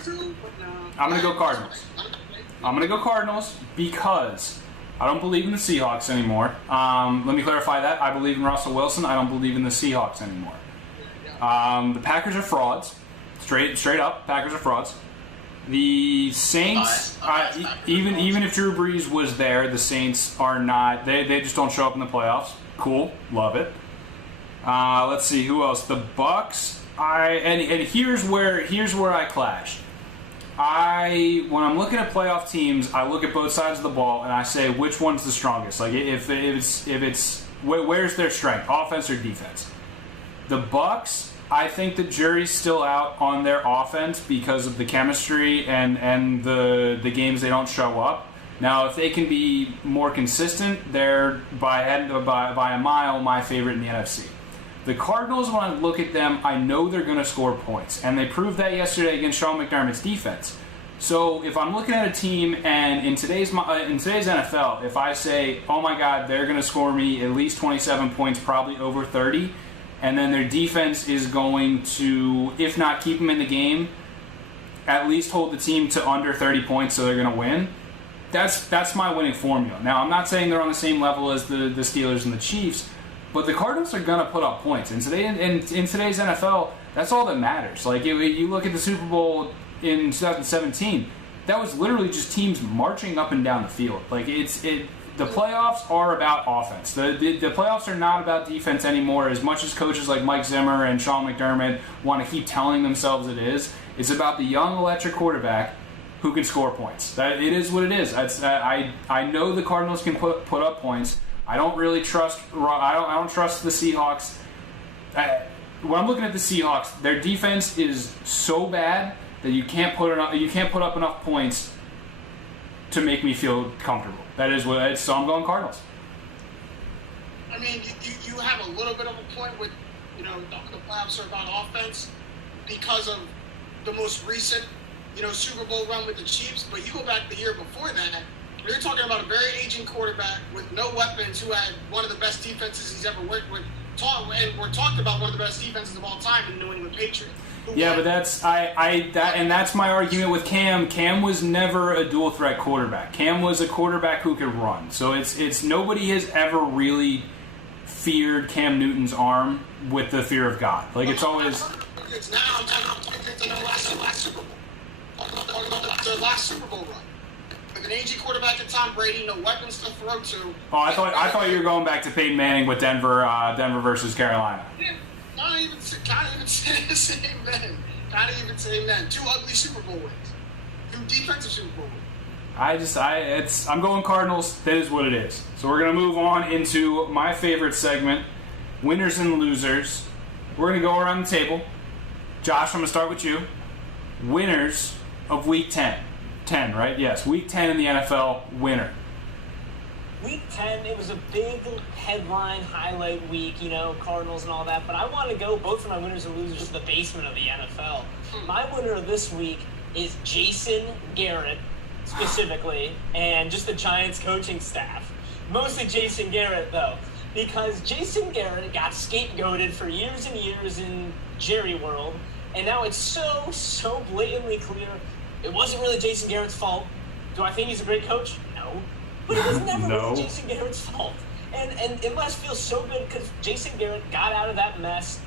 I'm going to go Cardinals. I'm going to go Cardinals because I don't believe in the Seahawks anymore. Let me clarify that. I believe in Russell Wilson. I don't believe in the Seahawks anymore. The Packers are frauds. Straight up, Packers are frauds. The Saints, even if Drew Brees was there, the Saints are not. They just don't show up in the playoffs. Cool, love it. Let's see who else. The Bucks. And here's where I clash. When I'm looking at playoff teams, I look at both sides of the ball and I say which one's the strongest. Like if it's where's their strength, offense or defense. The Bucks, I think the jury's still out on their offense because of the chemistry and the games they don't show up. Now, if they can be more consistent, they're by a mile my favorite in the NFC. The Cardinals, when I look at them, I know they're going to score points, and they proved that yesterday against Sean McDermott's defense. So if I'm looking at a team, and in today's NFL, if I say, oh my God, they're going to score me at least 27 points, probably over 30, and then their defense is going to, if not keep them in the game, at least hold the team to under 30 points so they're going to win, that's my winning formula. Now, I'm not saying they're on the same level as the Steelers and the Chiefs, but the Cardinals are going to put up points. And today, in today's NFL, that's all that matters. Like, you look at the Super Bowl in 2017, that was literally just teams marching up and down the field. Like, the playoffs are about offense. The playoffs are not about defense anymore, as much as coaches like Mike Zimmer and Sean McDermott want to keep telling themselves it is. It's about the young electric quarterback who can score points. It is what it is. I know the Cardinals can put up points. I don't really trust. I don't trust the Seahawks. When I'm looking at the Seahawks, their defense is so bad that you can't put up enough points to make me feel comfortable. That is what. So I'm going Cardinals. I mean, you have a little bit of a point with, the playoffs are about offense because of the most recent, Super Bowl run with the Chiefs. But you go back the year before that, you're talking about a very aging quarterback with no weapons who had one of the best defenses he's ever worked with. And we're talking about one of the best defenses of all time in New England Patriots. Yeah, but that's my argument with Cam. Cam was never a dual threat quarterback. Cam was a quarterback who could run. So it's nobody has ever really feared Cam Newton's arm with the fear of God. Like, it's always. It's now I'm talking about the last Super Bowl. I'm talking about the last Super Bowl run. With an aging quarterback and Tom Brady, no weapons to throw to. Oh, I thought you were going back to Peyton Manning with Denver versus Carolina. Yeah, can't even say the same then. Can't even say then. 2 ugly Super Bowl wins. 2 defensive Super Bowl wins. I'm going Cardinals. That is what it is. So we're gonna move on into my favorite segment, winners and losers. We're gonna go around the table. Josh, I'm gonna start with you. Winners of Week 10. 10, right? Yes, Week 10 in the NFL, winner. Week 10, it was a big headline highlight week, Cardinals and all that, but I want to go both for my winners and losers to the basement of the NFL. My winner of this week is Jason Garrett, specifically, and just the Giants coaching staff. Mostly Jason Garrett, though, because Jason Garrett got scapegoated for years and years in Jerry World, and now it's so blatantly clear it wasn't really Jason Garrett's fault. Do I think he's a great coach? No. But it was never really Jason Garrett's fault. And it must feel so good because Jason Garrett got out of that mess.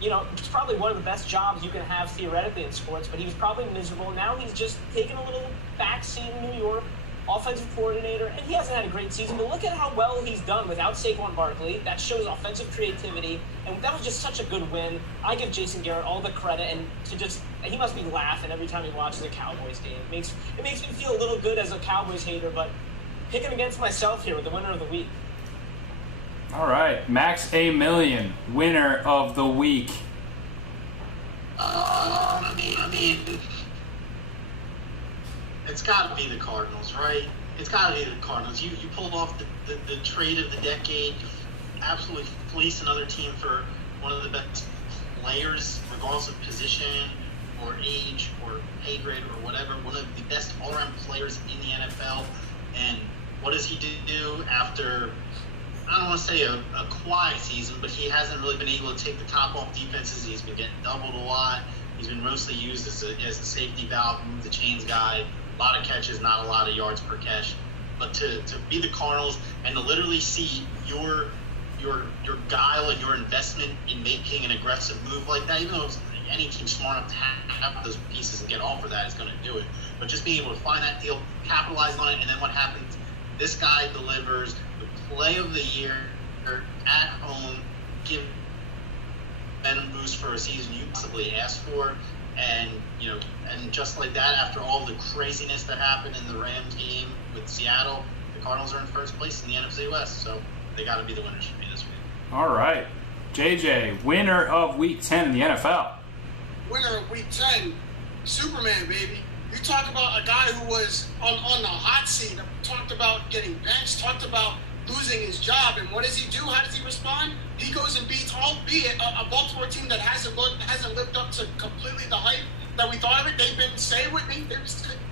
It's probably one of the best jobs you can have theoretically in sports, but he was probably miserable. Now he's just taking a little backseat in New York, offensive coordinator, and he hasn't had a great season. But look at how well he's done without Saquon Barkley. That shows offensive creativity, and that was just such a good win. I give Jason Garrett all the credit, and he must be laughing every time he watches a Cowboys game. It makes me feel a little good as a Cowboys hater, but picking against myself here with the winner of the week. All right, Max A. Million, winner of the week. I mean, it's got to be the Cardinals, right? It's got to be the Cardinals. You pulled off the trade of the decade. You absolutely fleeced another team for one of the best players, regardless of position or age or pay grade or whatever, one of the best all-around players in the NFL. And what does he do after, I don't want to say a quiet season, but he hasn't really been able to take the top off defenses. He's been getting doubled a lot. He's been mostly used as a safety valve, move the chains guy, a lot of catches, not a lot of yards per catch. But to be the Cardinals and to literally see your guile and your investment in making an aggressive move like that, even though any team smart enough to have those pieces and get offered that is going to do it. But just being able to find that deal, capitalize on it, and then what happens? This guy delivers the play of the year at home, give momentum boost for a season you possibly asked for, and and just like that, after all the craziness that happened in the Rams game with Seattle, the Cardinals are in first place in the NFC West, so they got to be the winners for me this week. All right, JJ, winner of Week 10 in the NFL. Winner of Week 10, Superman, baby. You talk about a guy who was on the hot seat, talked about getting benched, talked about losing his job, and what does he do? How does he respond? He goes and beats, albeit a Baltimore team that hasn't lived up to completely the hype that we thought of it. They've been, say it with me, they've been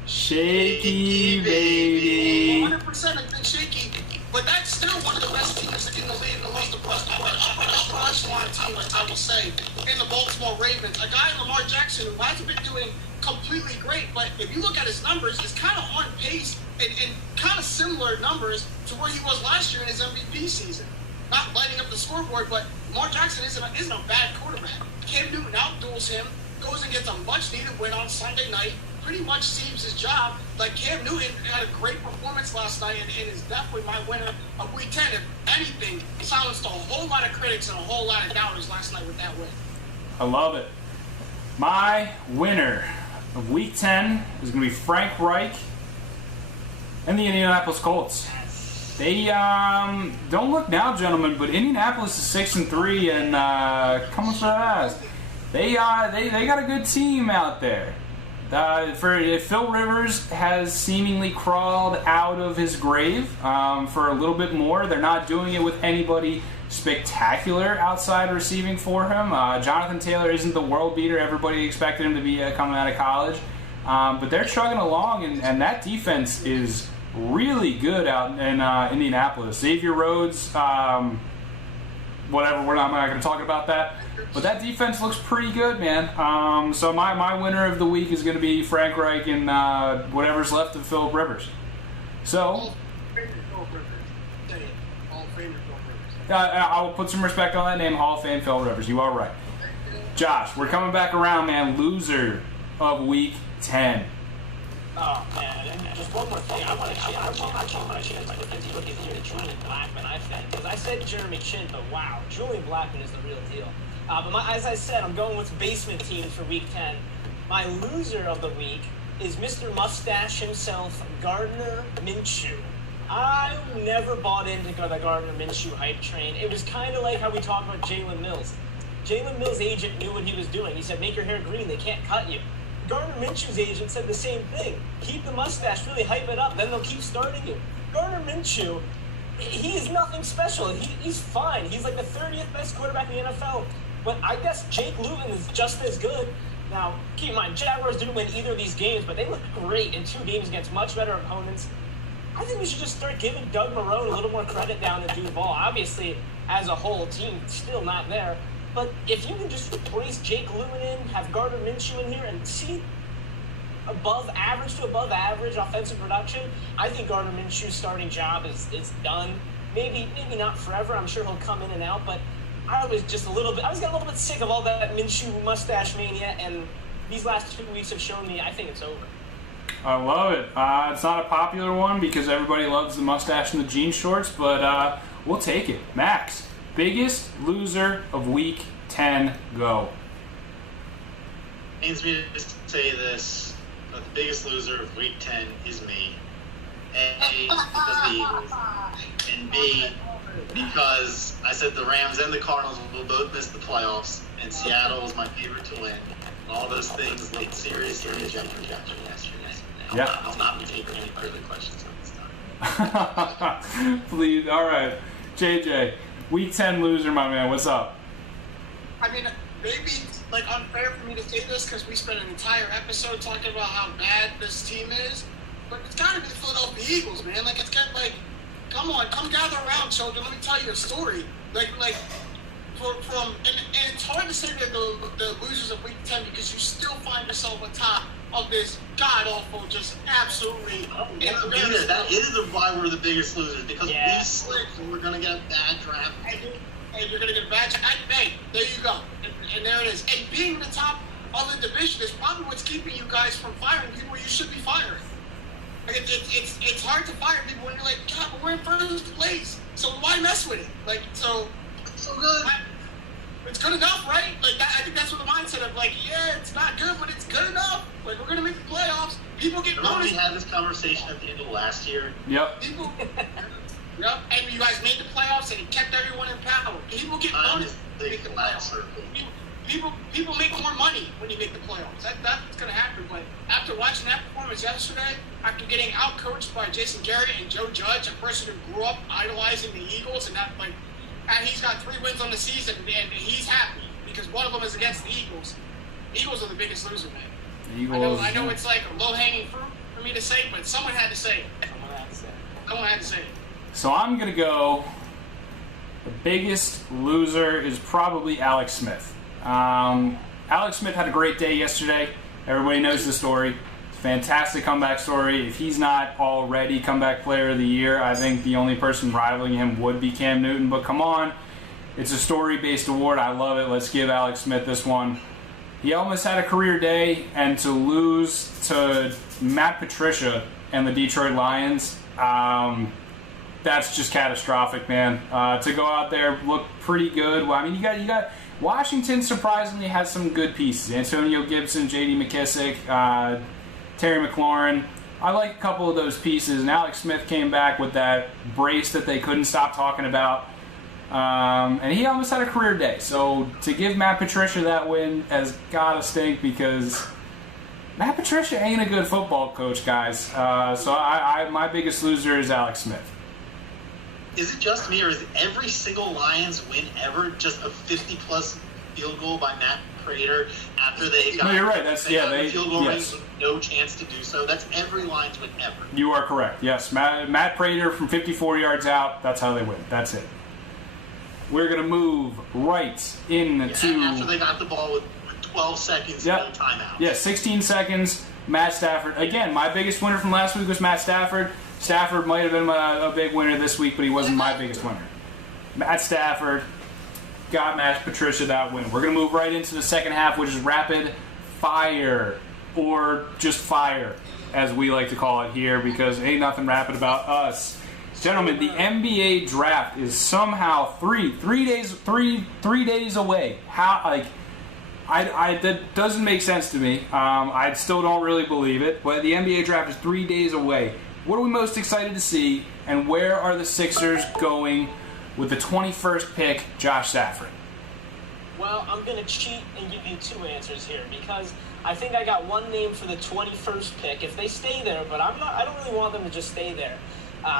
shaky, baby. 100% has been shaky, but that's still one of the best teams in the league, the most impressive echelon team, I will say, in the Baltimore Ravens. A guy, Lamar Jackson, who hasn't been doing completely great, but if you look at his numbers, he's kind of on pace and kind of similar numbers to where he was last year in his MVP season. Not lighting up the scoreboard, but Lamar Jackson isn't a bad quarterback. Cam Newton outduels him, goes and gets a much-needed win on Sunday night, pretty much saves his job. Like, Cam Newton had a great performance last night and is definitely my winner of Week 10. If anything, he silenced a whole lot of critics and a whole lot of doubters last night with that win. I love it. My winner of Week 10 is going to be Frank Reich and the Indianapolis Colts. They don't look now, gentlemen, but Indianapolis is 6-3, and come on, fast. They got a good team out there. Phil Rivers has seemingly crawled out of his grave for a little bit more. They're not doing it with anybody spectacular outside receiving for him. Jonathan Taylor isn't the world beater everybody expected him to be coming out of college. But they're chugging along, and that defense is really good out in Indianapolis. Xavier Rhodes, whatever, I'm not going to talk about that. But that defense looks pretty good, man. So my winner of the week is going to be Frank Reich and whatever's left of Philip Rivers. So I will put some respect on that name, Hall of Fame Phil Rivers. You are right. Josh, we're coming back around, man. Loser of Week 10. Oh, man, and just one more thing. I want to change my defense. Look at Julian Blackmon, because I said Jeremy Chin, but wow, Julian Blackmon is the real deal. But as I said, I'm going with basement teams for Week 10. My loser of the week is Mr. Mustache himself, Gardner Minshew. I never bought into the Gardner Minshew hype train. It was kind of like how we talked about Jalen Mills. Jalen Mills' agent knew what he was doing. He said, make your hair green, they can't cut you. Gardner Minshew's agent said the same thing. Keep the mustache, really hype it up, then they'll keep starting you. Gardner Minshew, he is nothing special. He's fine. He's like the 30th best quarterback in the NFL. But I guess Jake Luton is just as good. Now, keep in mind, Jaguars didn't win either of these games, but they looked great in 2 games against much better opponents. I think we should just start giving Doug Marrone a little more credit down to Duval. Obviously, as a whole team, still not there. But if you can just replace Jake Luton in, have Gardner Minshew in here, and see above average to above average offensive production, I think Gardner Minshew's starting job is done. Maybe not forever. I'm sure he'll come in and out, but I was getting a little bit sick of all that Minshew mustache mania, and these last 2 weeks have shown me I think it's over. I love it. It's not a popular one because everybody loves the mustache and the jean shorts, but we'll take it. Max, biggest loser of Week 10, go. Pains me to say this, but the biggest loser of Week 10 is me. A, because of the Eagles, and B, because I said the Rams and the Cardinals will both miss the playoffs, and Seattle was my favorite to win. And all those things looked seriously rejected yesterday. Yeah. I'll not be taking any further questions at this time. Please, all right. JJ, Week 10 loser, my man. What's up? I mean, maybe like unfair for me to say this because we spent an entire episode talking about how bad this team is, but it's got to be the Philadelphia Eagles, man. Like, it's got like, come on, come gather around, children. Let me tell you a story. And it's hard to say that the losers of Week 10 because you still find yourself on top of this god awful, just absolutely. That is why we're the biggest losers because we slipped and we're gonna get a bad draft. And you're gonna get a bad draft. Hey, there you go. And there it is. And being the top of the division is probably what's keeping you guys from firing people you should be firing. Like it's hard to fire people when you're like, God, but we're in first place. So why mess with it? Like so good. It's good enough, right? Like that, I think that's what the mindset of like, yeah, it's not good, but it's good enough. Like we're gonna make the playoffs. People get bonus. We had this conversation at the end of last year. Yep. Yep. And you guys made the playoffs and it kept everyone in power. People get bonus. Make the playoffs. People make more money when you make the playoffs. That's gonna happen. But after watching that performance yesterday, after getting outcoached by Jason Garrett and Joe Judge, a person who grew up idolizing the Eagles, and that like. And he's got 3 wins on the season, and he's happy because one of them is against the Eagles. The Eagles are the biggest loser, man. Eagles. I know it's like a low-hanging fruit for me to say, but someone had to say it. Someone had to say it. So I'm going to go, the biggest loser is probably Alex Smith. Alex Smith had a great day yesterday. Everybody knows the story. Fantastic comeback story. If he's not already comeback player of the year, I think the only person rivaling him would be Cam Newton. But come on, it's a story-based award. I love it. Let's give Alex Smith this one. He almost had a career day, and to lose to Matt Patricia and the Detroit Lions, that's just catastrophic, man. To go out there, look pretty good. Well, I mean, you got Washington surprisingly has some good pieces. Antonio Gibson, J.D. McKissick, Terry McLaurin. I like a couple of those pieces, and Alex Smith came back with that brace that they couldn't stop talking about, and he almost had a career day. So to give Matt Patricia that win has got to stink because Matt Patricia ain't a good football coach, guys. So my biggest loser is Alex Smith. Is it just me, or is every single Lions win ever just a 50-plus field goal by Matt Prater after they got? No, you're right. That's the field goal range with no chance to do so. That's every Lions win ever. You are correct. Yes, Matt Prater from 54 yards out. That's how they win. That's it. We're gonna move right into after they got the ball with 12 seconds, no timeout. Yeah, 16 seconds. Matt Stafford again. My biggest winner from last week was Matt Stafford. Stafford might have been a big winner this week, but he wasn't my biggest winner. Matt Stafford got Matt Patricia that win. We're going to move right into the second half, which is rapid fire, or just fire, as we like to call it here, because ain't nothing rapid about us. Gentlemen, the NBA draft is somehow three days away. How that doesn't make sense to me. I still don't really believe it, but the NBA draft is 3 days away. What are we most excited to see, and where are the Sixers going with the 21st pick, Josh Safran? Well, I'm going to cheat and give you two answers here because I think I got one name for the 21st pick if they stay there, but I don't really want them to just stay there.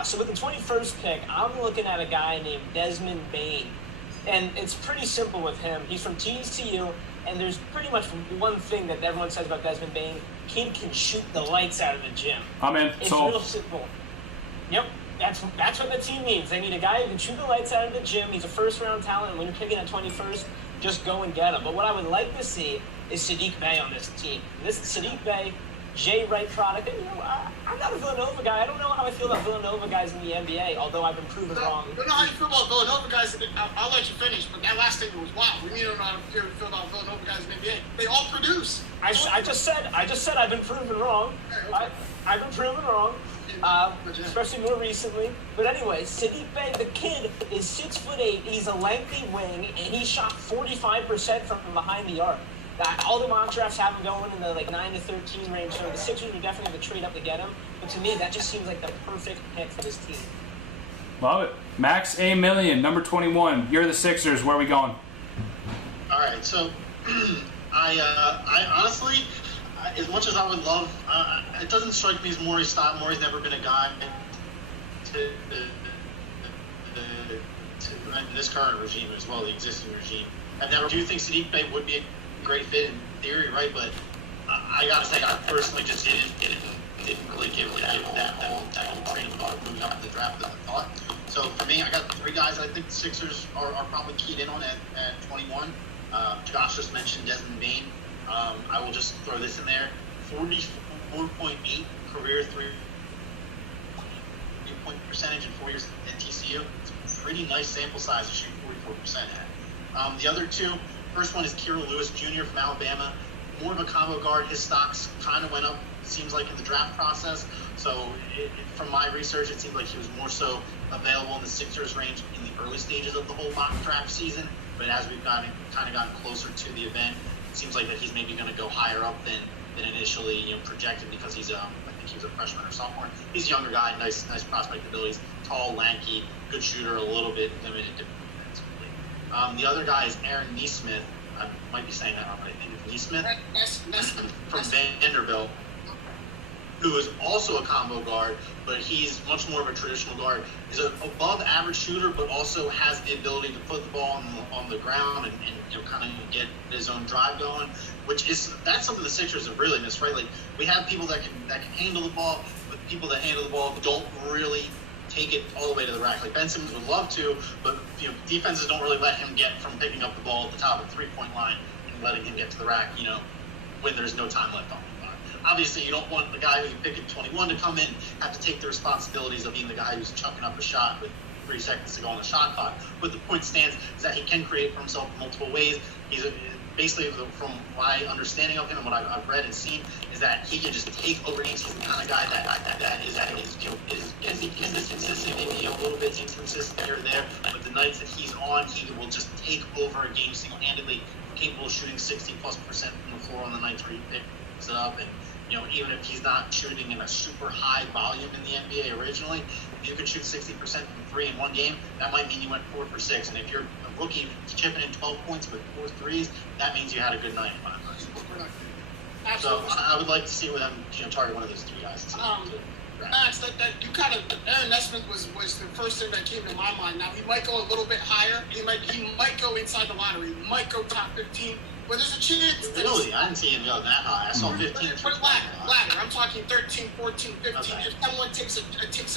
So with the 21st pick, I'm looking at a guy named Desmond Bane. And it's pretty simple with him. He's from TCU, and there's pretty much one thing that everyone says about Desmond Bane. Kid can shoot the lights out of the gym. I'm in. It's real simple. Yep, that's what the team needs. They need a guy who can shoot the lights out of the gym. He's a first-round talent, and when you're picking at 21st, just go and get him. But what I would like to see is Sadiq Bey on this team. This Sadiq Bey, Jay Wright product. And, I'm not a Villanova guy. I don't know how I feel about Villanova guys in the NBA, although I've been proven wrong. I don't know how you feel about Villanova guys. I'll let you finish, but that last statement was wild. We need to know how you feel about Villanova guys in the NBA. They all produce. I just said I've been proven wrong. Okay. I've been proven wrong, especially more recently. But anyway, Sadiq Bey, the kid, is 6'8". He's a lengthy wing, and he shot 45% from behind the arc. All the mock drafts have him going in the 9 to 13 range, so the Sixers are definitely going to trade up to get him. But to me, that just seems like the perfect pick for this team. Love it. Max A. Million, number 21. You're the Sixers. Where are we going? All right, so I honestly, as much as I would love, it doesn't strike me as Maury's style. Maury's never been a guy to this current regime as well, the existing regime. I do think Sadiq Bey would be a great fit in theory, right? But I gotta say, I personally just didn't really give that whole train of thought moving up in the draft that I thought. So for me, I got three guys I think the Sixers are probably keyed in on at 21. Josh just mentioned Desmond Bane. I will just throw this in there: 44.8 career three-point percentage in 4 years at TCU. It's a pretty nice sample size to shoot 44% at. The other two, first one is Kira Lewis Jr. from Alabama. More of a combo guard. His stocks kind of went up, seems like, in the draft process. So from my research, it seems like he was more so available in the Sixers range in the early stages of the whole mock draft season. But as we've kind of gotten closer to the event, it seems like that he's maybe going to go higher up than initially projected, because he's I think he was a freshman or sophomore. He's a younger guy, nice prospect abilities, tall, lanky, good shooter, a little bit limited defensively. The other guy is Aaron Nesmith. I might be saying that wrong, but I think it's Nesmith from Vanderbilt, who is also a combo guard, but he's much more of a traditional guard. He's an above average shooter, but also has the ability to put the ball on the ground and kind of get his own drive going, that's something the Sixers have really missed, right? Like, we have people that can handle the ball, but people that handle the ball don't really take it all the way to the rack. Like, Ben Simmons would love to, but defenses don't really let him get from picking up the ball at the top of the three-point line and letting him get to the rack, when there's no time left on the clock. Obviously, you don't want the guy who you pick at 21 to come in, have to take the responsibilities of being the guy who's chucking up a shot with 3 seconds to go on the shot clock. But the point stands is that he can create for himself in multiple ways. Basically, from my understanding of him and what I've read and seen, is that he can just take over games. He's the kind of guy is consistent, maybe a little bit inconsistent here or there, but the nights that he's on, he will just take over a game single-handedly, capable of shooting 60+% from the floor on the nights where he picks it up. And even if he's not shooting in a super high volume in the NBA originally, if you can shoot 60% from three in one game, that might mean you went 4 for 6. And if you're a rookie chipping in 12 points with 4 threes, that means you had a good night. So I would like to see them target one of those three guys. Max, that you kind of Aaron Nesmith was the first thing that came to my mind. Now he might go a little bit higher. He might go inside the lottery. He might go top 15. But there's a chance. Really? I didn't see him go that high. I saw 15. But ladder. I'm talking 13, 14, 15. Okay. If someone takes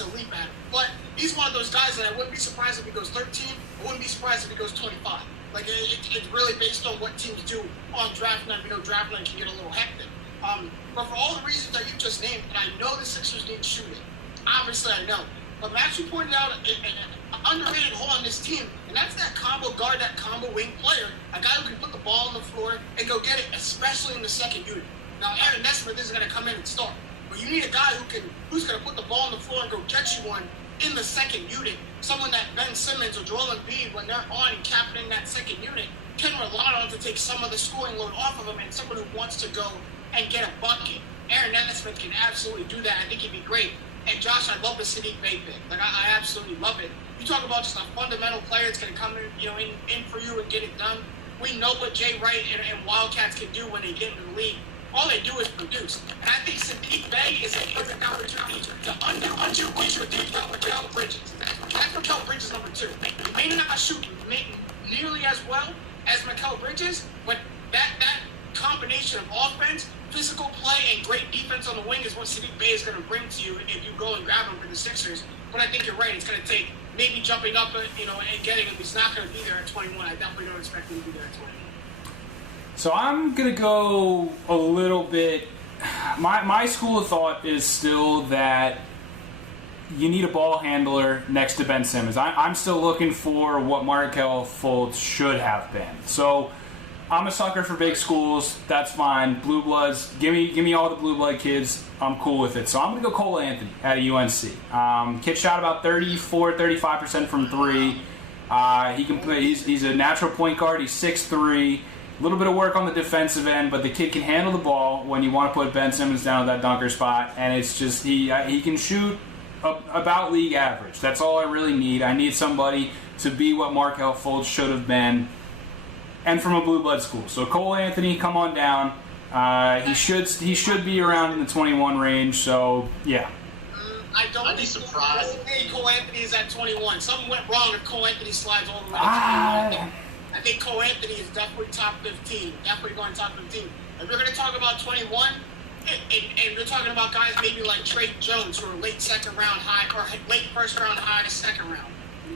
a leap at him. But he's one of those guys that I wouldn't be surprised if he goes 13. I wouldn't be surprised if he goes 25. Like, it's really based on what teams do on draft night. Draft night can get a little hectic. But for all the reasons that you just named, and I know the Sixers need shooting. Obviously, I know. But Max, you pointed out an underrated hole on this team, and that's that combo guard, that combo wing player, a guy who can put the ball on the floor and go get it, especially in the second unit. Now, Aaron Nesmith isn't going to come in and start, but you need a guy who's going to put the ball on the floor and go get you one in the second unit. Someone that Ben Simmons or Joel Embiid, when they're on and captaining that second unit, can rely on to take some of the scoring load off of them, and someone who wants to go and get a bucket. Aaron Nesmith can absolutely do that. I think he'd be great. And Josh, I love the Sadiq Bey pick. Like, I absolutely love it. You talk about just a fundamental player that's going to come in for you and get it done. We know what Jay Wright and Wildcats can do when they get into the league. All they do is produce. And I think Sadiq Bey is a perfect opportunity to underappreciate Mikal Bridges. That's Mikal Bridges number 2. He may not shoot nearly as well as Mikal Bridges, but that combination of offense, physical play, and great defense on the wing is what Sadiq Bey is going to bring to you if you go and grab him for the Sixers. But I think you're right. It's going to take maybe jumping up, and getting him. He's not going to be there at 21. I definitely don't expect him to be there at 21. So I'm going to go a little bit. My school of thought is still that you need a ball handler next to Ben Simmons. I'm still looking for what Markelle Fultz should have been. So I'm a sucker for big schools. That's fine. Blue Bloods. Give me all the blue blood kids. I'm cool with it. So I'm going to go Cole Anthony at UNC. Kid shot about 35% from 3. He can play. He's a natural point guard. He's 6'3". A little bit of work on the defensive end, but the kid can handle the ball when you want to put Ben Simmons down at that dunker spot. And it's just he can shoot about league average. That's all I really need. I need somebody to be what Markelle Fultz should have been, and from a blue blood school. So Cole Anthony, come on down. He should be around in the 21 range. So yeah. I'd be surprised. Cole Anthony is at 21. Something went wrong if Cole Anthony slides all the way to 21. I think Cole Anthony is definitely top 15. Definitely going top 15. If we're going to talk about 21, and we're talking about guys maybe like Trey Jones, who are late second round high, or late first round high, second round.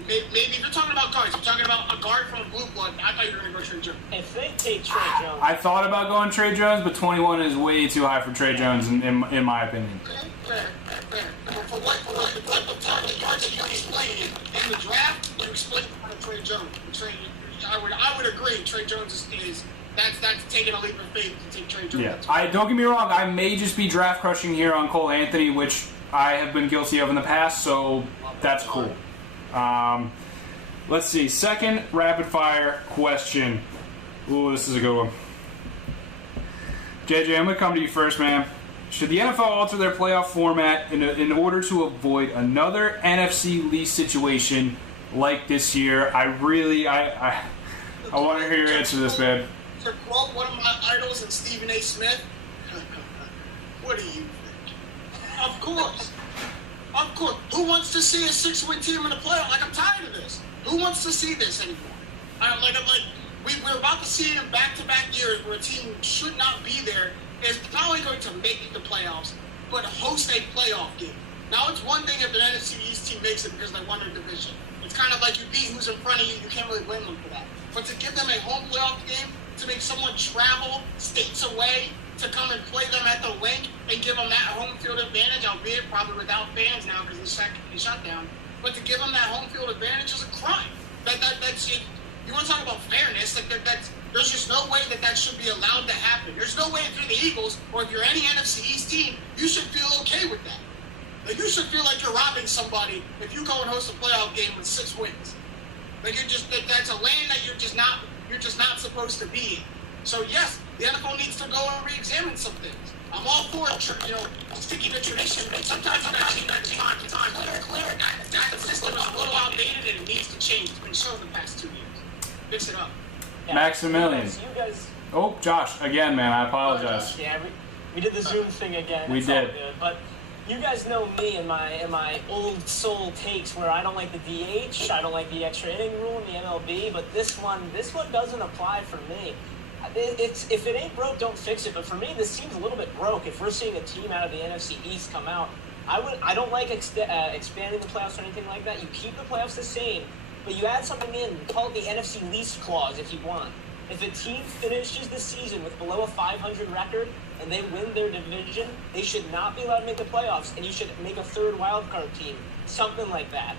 Maybe if you're talking about guards, you're talking about a guard from Blue Blood. I thought you were going to go Trey Jones. If they take Trey Jones, I thought about going Trey Jones, but 21 is way too high for Trey Jones, in my opinion. Fair. For what the target yards that you're explaining in the draft, you're explaining Trey Jones. I would agree. Trey Jones is that's taking a leap of faith to take Trey Jones. Yeah, don't get me wrong. I may just be draft crushing here on Cole Anthony, which I have been guilty of in the past. So that's cool. Let's see. Second rapid fire question. Ooh, this is a good one. JJ, I'm gonna come to you first, man. Should the NFL alter their playoff format in order to avoid another NFC lease situation like this year? I want to hear your answer to this, man. To quote one of my idols, and Stephen A. Smith, what do you think? Of course. Who wants to see a 6-win team in the playoff? Like, I'm tired of this. Who wants to see this anymore? We're about to see it in back-to-back years where a team should not be there is not only going to make the playoffs, but host a playoff game. Now, it's one thing if an NFC East team makes it because they won their division. It's kind of like you beat who's in front of you. You can't really blame them for that. But to give them a home playoff game, to make someone travel states away to come and play them at the link and give them that home field advantage, albeit probably without fans now because he's shut down. But to give them that home field advantage is a crime. That's it. You want to talk about fairness? There's just no way that should be allowed to happen. There's no way if you're the Eagles or if you're any NFC East team, you should feel okay with that. Like, you should feel like you're robbing somebody if you go and host a playoff game with 6 wins. Like, that's a lane that you're just not supposed to be in. So yes, the NFL needs to go and re-examine some things. I'm all for sticking to tradition, but sometimes you got to change that time to time. Clear. That system is a little outdated and it needs to change. It's been shown the past 2 years. Fix it up. Yeah. Maximilian. You guys. Oh, Josh, again, man, I apologize. Yeah, we did the Zoom thing again. We did. All good. But you guys know me and my old soul takes where I don't like the DH, I don't like the extra inning rule in the MLB, but this one doesn't apply for me. If it ain't broke, don't fix it. But for me, this seems a little bit broke. If we're seeing a team out of the NFC East come out, I don't like expanding the playoffs or anything like that. You keep the playoffs the same, but you add something in. Call it the NFC lease clause if you want. If a team finishes the season with below a 500 record and they win their division, they should not be allowed to make the playoffs, and you should make a third wildcard team, something like that.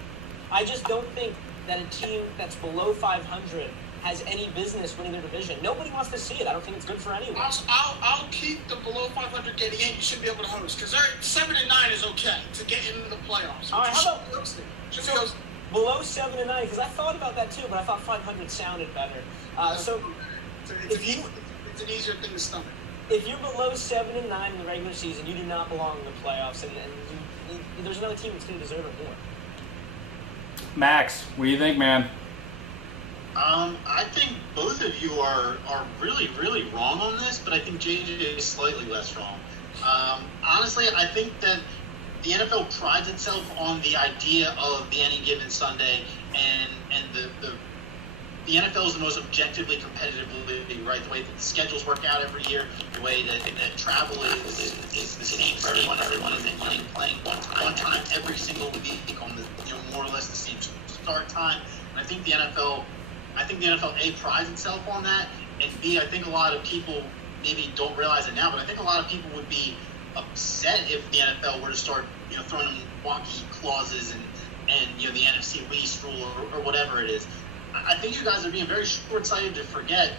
I just don't think that a team that's below 500 has any business winning their division. Nobody wants to see it. I don't think it's good for anyone. I'll keep the below 500 getting in. You should be able to host because 7 and 9 is okay to get into the playoffs. All right, how about below 7 and 9? Because I thought about that too, but I thought 500 sounded better. It's an easier thing to stomach. If you're below 7 and 9 in the regular season, you do not belong in the playoffs, and there's another team that's going to deserve it more. Max, what do you think, man? I think both of you are really, really wrong on this, but I think JJ is slightly less wrong. Honestly, I think that the NFL prides itself on the idea of the any given Sunday, and the NFL is the most objectively competitive league, right? The way that the schedules work out every year, the way that travel is the same for everyone. Everyone is playing one time every single week on the more or less the same start time. And I think the NFL A, prides itself on that, and B, I think a lot of people maybe don't realize it now, but I think a lot of people would be upset if the NFL were to start throwing in wonky clauses and the NFC lease rule or whatever it is. I think you guys are being very short-sighted to forget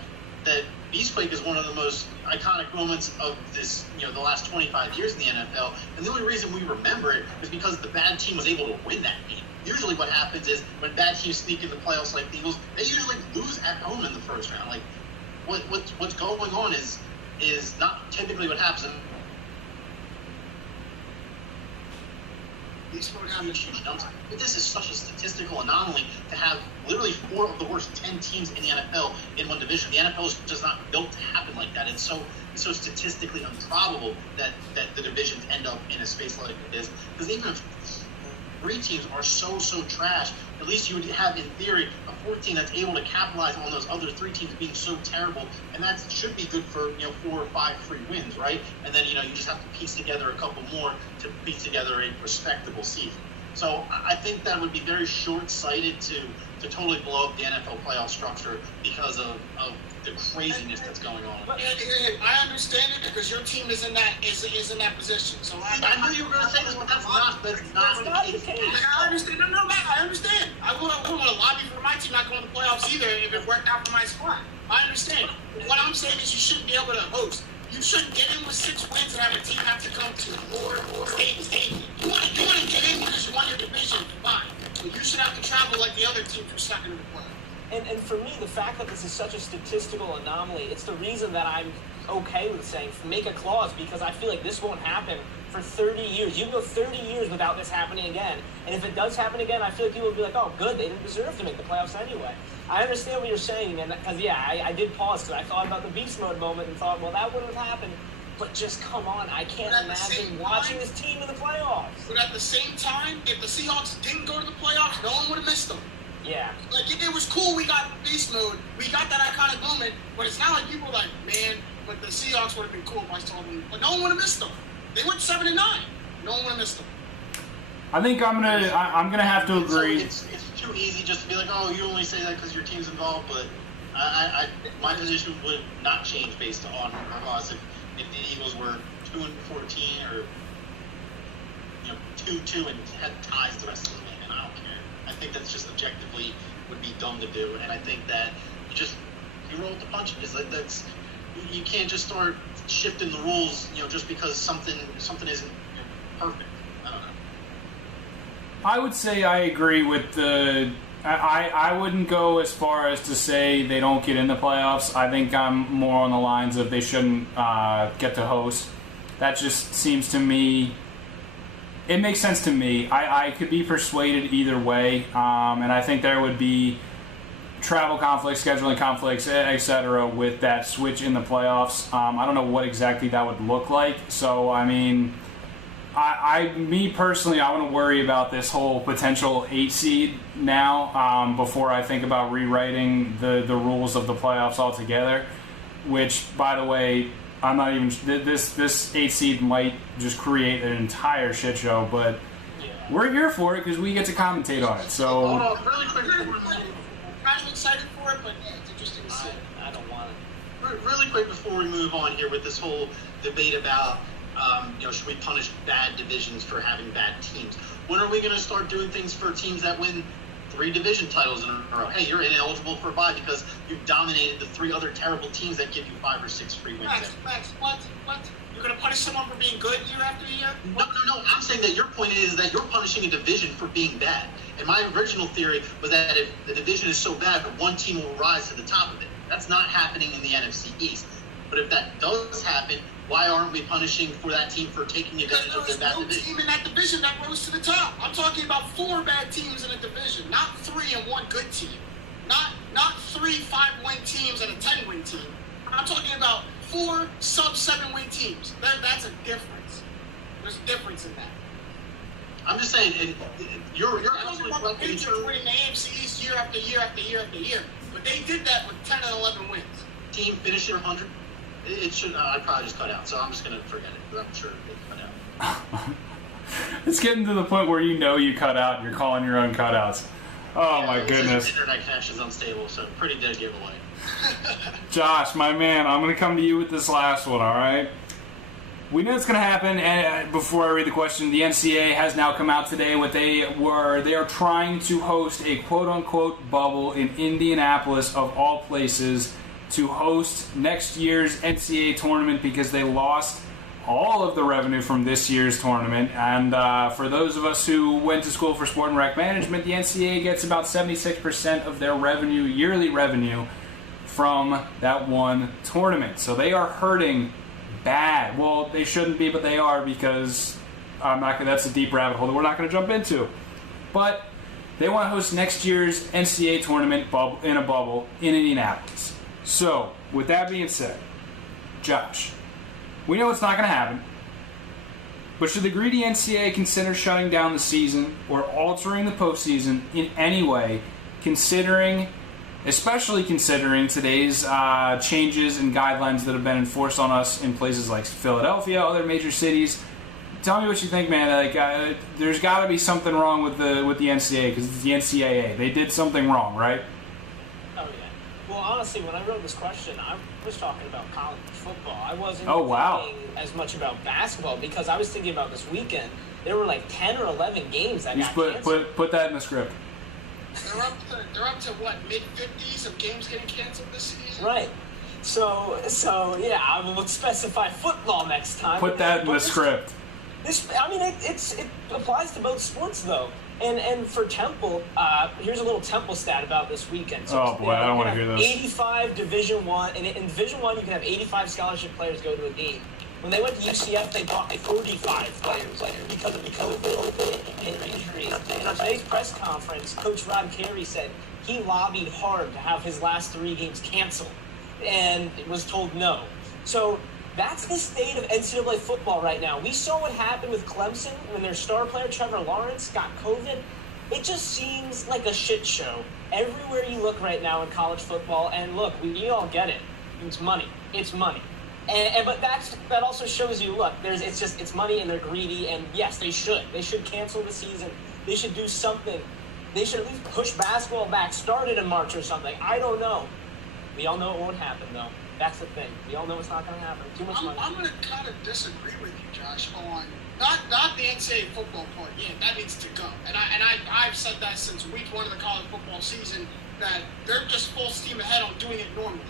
that Beastquake is one of the most iconic moments of this, the last 25 years in the NFL. And the only reason we remember it is because the bad team was able to win that game. Usually what happens is when bad teams sneak in the playoffs like the Eagles, they usually lose at home in the first round. Like, what's going on is not typically what happens. But this is such a statistical anomaly to have literally 4 of the worst 10 teams in the NFL in one division. The NFL is just not built to happen like that. It's so statistically improbable that the divisions end up in a space like this. Because even if 3 teams are so trash, at least you would have, in theory, a 4th team that's able to capitalize on those other 3 teams being so terrible, and that should be good for 4 or 5 free wins, right? And then you just have to piece together a couple more to piece together a respectable season. So I think that would be very short-sighted to totally blow up the NFL playoff structure because of the craziness that's going on. I understand it because your team is in that position. So I knew you were going to say this, but that's not the case. I understand. No, Matt, I understand. I wouldn't want to lobby for my team not going to the playoffs either if it worked out for my squad. I understand. What I'm saying is you shouldn't be able to host. You shouldn't get in with 6 wins and have a team have to come to or stay. You want to get in because you won your division, fine. But you should have to travel like the other teams who stuck in the playoffs. And for me, the fact that this is such a statistical anomaly, it's the reason that I'm okay with saying make a clause, because I feel like this won't happen for 30 years. You can go 30 years without this happening again. And if it does happen again, I feel like people will be like, oh, good, they didn't deserve to make the playoffs anyway. I understand what you're saying, and because, I did pause because I thought about the beast mode moment and thought, well, that wouldn't have happened. But just come on, I can't imagine watching this team in the playoffs. But at the same time, if the Seahawks didn't go to the playoffs, no one would have missed them. Yeah. Like, it was cool we got beast mode, we got that iconic moment, but it's not like people were like, man, but the Seahawks would have been cool if I saw them. But no one would have missed them. They went 7-9. No one would have missed them. I think I'm gonna have to agree. It's too easy just to be like, oh, you only say that because your team's involved, but my position would not change based on us if the Eagles were 2-14 or 2-2 and had ties the rest of the game, and I don't care. I think that's just objectively would be dumb to do, and I think that you roll with the punches. That's you can't just start shifting the rules, just because something isn't perfect. I don't know. I would say I agree with the. I wouldn't go as far as to say they don't get in the playoffs. I think I'm more on the lines of they shouldn't get to host. That just seems to me. It makes sense to me. I could be persuaded either way, and I think there would be travel conflicts, scheduling conflicts, etc. with that switch in the playoffs. I don't know what exactly that would look like. So, I mean, me personally, I want to worry about this whole potential 8 seed now before I think about rewriting the rules of the playoffs altogether, which, by the way, I'm not even. This 8 seed might just create an entire shit show, but we're here for it because we get to commentate on it. So. Hold on, really quick. I'm kind of excited for it, but it's interesting to see. I don't want it. Really quick before we move on here with this whole debate about, should we punish bad divisions for having bad teams? When are we going to start doing things for teams that win 3 division titles in a row? Hey, you're ineligible for a bye because you've dominated the 3 other terrible teams that give you 5 or 6 free wins. Max, what? You're going to punish someone for being good year after year? No. I'm saying that your point is that you're punishing a division for being bad. And my original theory was that if the division is so bad, that one team will rise to the top of it. That's not happening in the NFC East. But if that does happen, why aren't we punishing for that team for taking advantage of the bad division? There's no team in that division that rose to the top. I'm talking about 4 bad teams in a division, not 3 and 1 good team. Not 3 5-win teams and a 10-win team. I'm talking about 4 sub-7-win teams. That's a difference. There's a difference in that. I'm just saying, you're absolutely correct. The Patriots winning the AFC East year after year after year after year, but they did that with 10 and 11 wins. Team finishing 100. It should. I'd probably just cut out. So I'm just gonna forget it. But I'm sure it cut out. It's getting to the point where you cut out and you're calling your own cutouts. Oh, yeah, my goodness. Internet connection's unstable, so pretty dead giveaway. Josh, my man, I'm going to come to you with this last one, all right? We know it's going to happen, and before I read the question, the NCAA has now come out today with they are trying to host a quote-unquote bubble in Indianapolis, of all places, to host next year's NCAA tournament because they lost all of the revenue from this year's tournament. And for those of us who went to school for sport and rec management, the NCAA gets about 76% of their revenue, yearly revenue, from that one tournament. So they are hurting bad. Well, they shouldn't be, but they are, because that's a deep rabbit hole that we're not going to jump into. But they want to host next year's NCAA tournament in a bubble in Indianapolis. So, with that being said, Josh, we know it's not going to happen. but should the greedy NCAA consider shutting down the season or altering the postseason in any way, especially considering today's changes and guidelines that have been enforced on us in places like Philadelphia, other major cities? Tell me what you think, man. Like, there's got to be something wrong with the NCAA, because it's the NCAA. They did something wrong, right? Oh, yeah. Well, honestly, when I wrote this question, I was talking about college football. I wasn't thinking as much about basketball, because I was thinking about this weekend. There were like 10 or 11 games that got canceled. Put that in the script. They're up to what, mid-50s of games getting canceled this season? Right. So yeah, I will specify football next time. Put that in the script. It applies to both sports though. And for Temple, here's a little Temple stat about this weekend. So oh boy, I don't want to hear this. 85 Division I, and in Division I you can have 85 scholarship players go to a game. When they went to UCF, they brought 45 players because of injuries. And on today's press conference, Coach Rod Carey said he lobbied hard to have his last 3 games canceled, and was told no. So that's the state of NCAA football right now. We saw what happened with Clemson when their star player Trevor Lawrence got COVID. It just seems like a shit show everywhere you look right now in college football. And look, we all get it. It's money. It's money. But that also shows you, look, it's money and they're greedy, and yes, they should cancel the season. They should do something. They should at least push basketball back, start it in March or something. I don't know. We all know it won't happen though. That's the thing. We all know it's not going to happen. Too much money. I'm going to kind of disagree with you, Josh, on not the NCAA football part. Yeah, that needs to go. And I've said that since week 1 of the college football season, that they're just full steam ahead on doing it normally.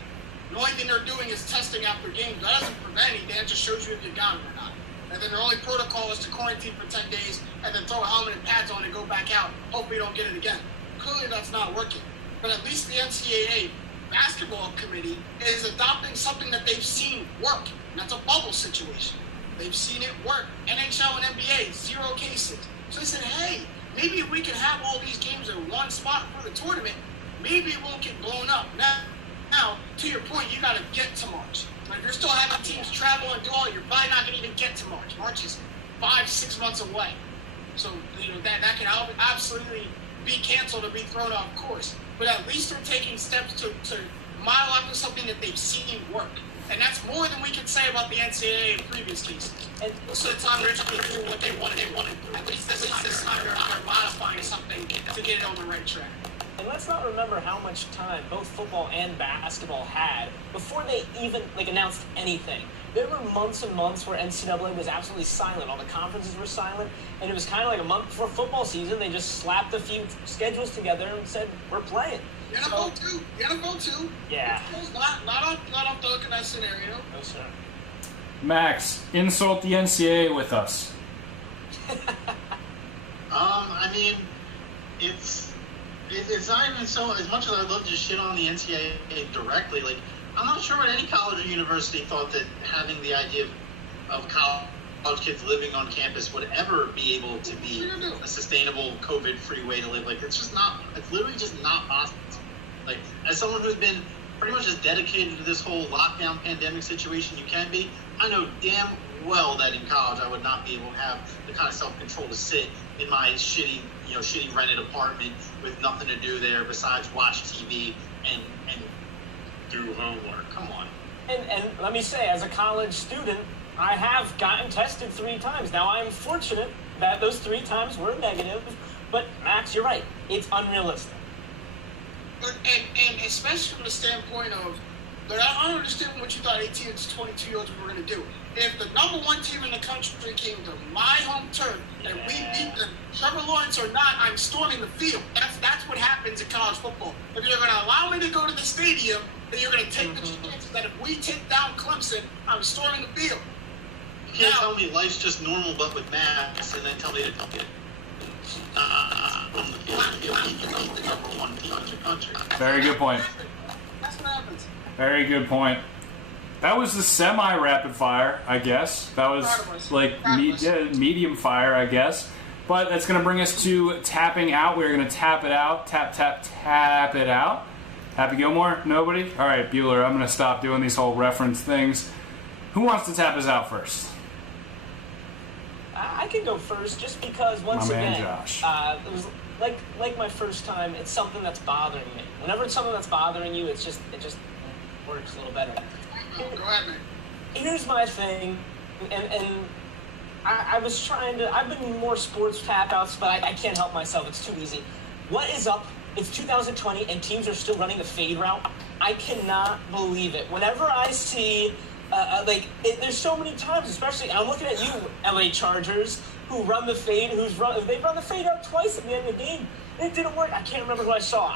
The only thing they're doing is testing after games. That doesn't prevent anything. That just shows you if you got it or not. And then their only protocol is to quarantine for 10 days and then throw a helmet and pads on and go back out. Hopefully you don't get it again. Clearly that's not working. But at least the NCAA basketball committee is adopting something that they've seen work. And that's a bubble situation. They've seen it work. NHL and NBA, 0 cases. So they said, hey, maybe if we can have all these games in one spot for the tournament, maybe it won't get blown up. Now, to your point, you got to get to March. But if you're still having teams travel and do all, you're probably not going to even get to March. March is 5-6 months away. So, that can absolutely be canceled or be thrown off course. But at least they're taking steps to mile after something that they've seen work. And that's more than we can say about the NCAA in previous cases. And most of the time, they're just going to do what they wanted. At least this time they're modifying something to get it on the right track. And let's not remember how much time both football and basketball had before they even announced anything. There were months and months where NCAA was absolutely silent. All the conferences were silent, and it was kind of like a month before football season. They just slapped a few schedules together and said, "We're playing." The NFL too. The NFL too. Yeah. Not off the hook in that scenario. No sir. Max, insult the NCAA with us. It's not even so, as much as I love to shit on the NCAA directly, like, I'm not sure what any college or university thought that having the idea of college kids living on campus would ever be able to be a sustainable COVID-free way to live. Like, it's literally just not possible. Like, as someone who's been pretty much as dedicated to this whole lockdown pandemic situation you can be, I know damn well that in college I would not be able to have the kind of self-control to sit in my shitty rented apartment with nothing to do there besides watch TV and do homework. Come on. And let me say, as a college student, I have gotten tested 3 times. Now, I'm fortunate that those 3 times were negative, but Max, you're right. It's unrealistic. And especially from the standpoint of, but I don't understand what you thought 18 to 22-year-olds were going to do. If the number 1 team in the country came to my home turf and we beat them, Trevor Lawrence or not, I'm storming the field. That's what happens in college football. If you're going to allow me to go to the stadium, then you're going to take the chances that if we take down Clemson, I'm storming the field. You can't tell me life's just normal but with masks and then tell me to come get on the field the number 1 team in the country. Very good point. That's what happens. Very good point. That was the semi-rapid fire, I guess. That was like medium fire, I guess. But that's going to bring us to tapping out. We're going to tap it out. Tap it out. Happy Gilmore? Nobody? All right, Bueller, I'm going to stop doing these whole reference things. Who wants to tap us out first? I can go first just because once My man again, Josh. it was like my first time. It's something that's bothering me. Whenever it's something that's bothering you, it just works a little better. Go ahead, man. Here's my thing, and I was trying to. I've been more sports tap outs, but I can't help myself. It's too easy. What is up? It's 2020, and teams are still running the fade route. I cannot believe it. Whenever I see, there's so many times, especially I'm looking at you, LA Chargers, who run the fade. They've run the fade out twice at the end of the game. It didn't work. I can't remember who I saw.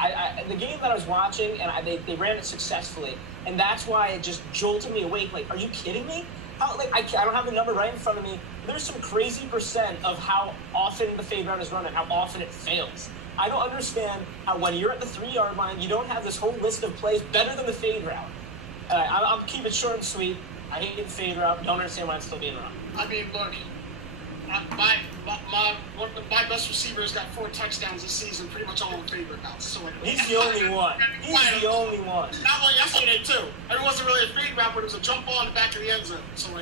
The game that I was watching, and they ran it successfully, and that's why it just jolted me awake. Like, are you kidding me? How, I don't have the number right in front of me. There's some crazy percent of how often the fade route is run and how often it fails. I don't understand how when you're at the 3-yard line, you don't have this whole list of plays better than the fade route. I'll keep it short and sweet. I hate the fade route. Don't understand why it's still being run. I mean, look, my best receiver has got 4 touchdowns this season, pretty much all in favorite routes. So He's the only one. He's the only one. Not only yesterday too. It wasn't really a fade route, but it was a jump ball in the back of the end zone. So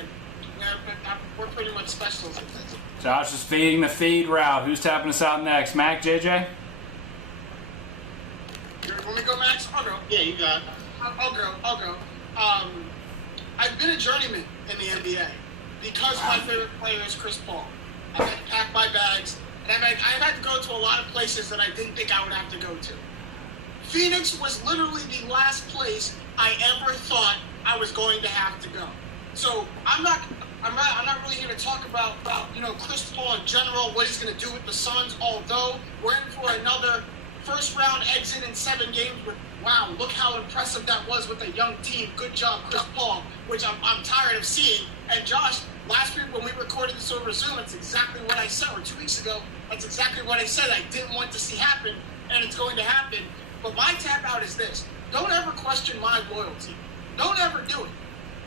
we're pretty much specialists at this. Josh is fading the fade route. Who's tapping us out next? Mac, JJ? You want me to go, Max? I'll go. Yeah, you got it. I'll go. I've been a journeyman in the NBA because my favorite player is Chris Paul. I've had to pack my bags, and I've had to go to a lot of places that I didn't think I would have to go to. Phoenix was literally the last place I ever thought I was going to have to go. So I'm not really here to talk about Chris Paul in general, what he's going to do with the Suns. Although we're in for another first round exit in 7 games. Wow, look how impressive that was with a young team. Good job, Chris Paul, which I'm tired of seeing. And Josh, last week when we recorded this over Zoom, it's exactly what I said, or 2 weeks ago, that's exactly what I said I didn't want to see happen, and it's going to happen. But my tap out is this. Don't ever question my loyalty. Don't ever do it.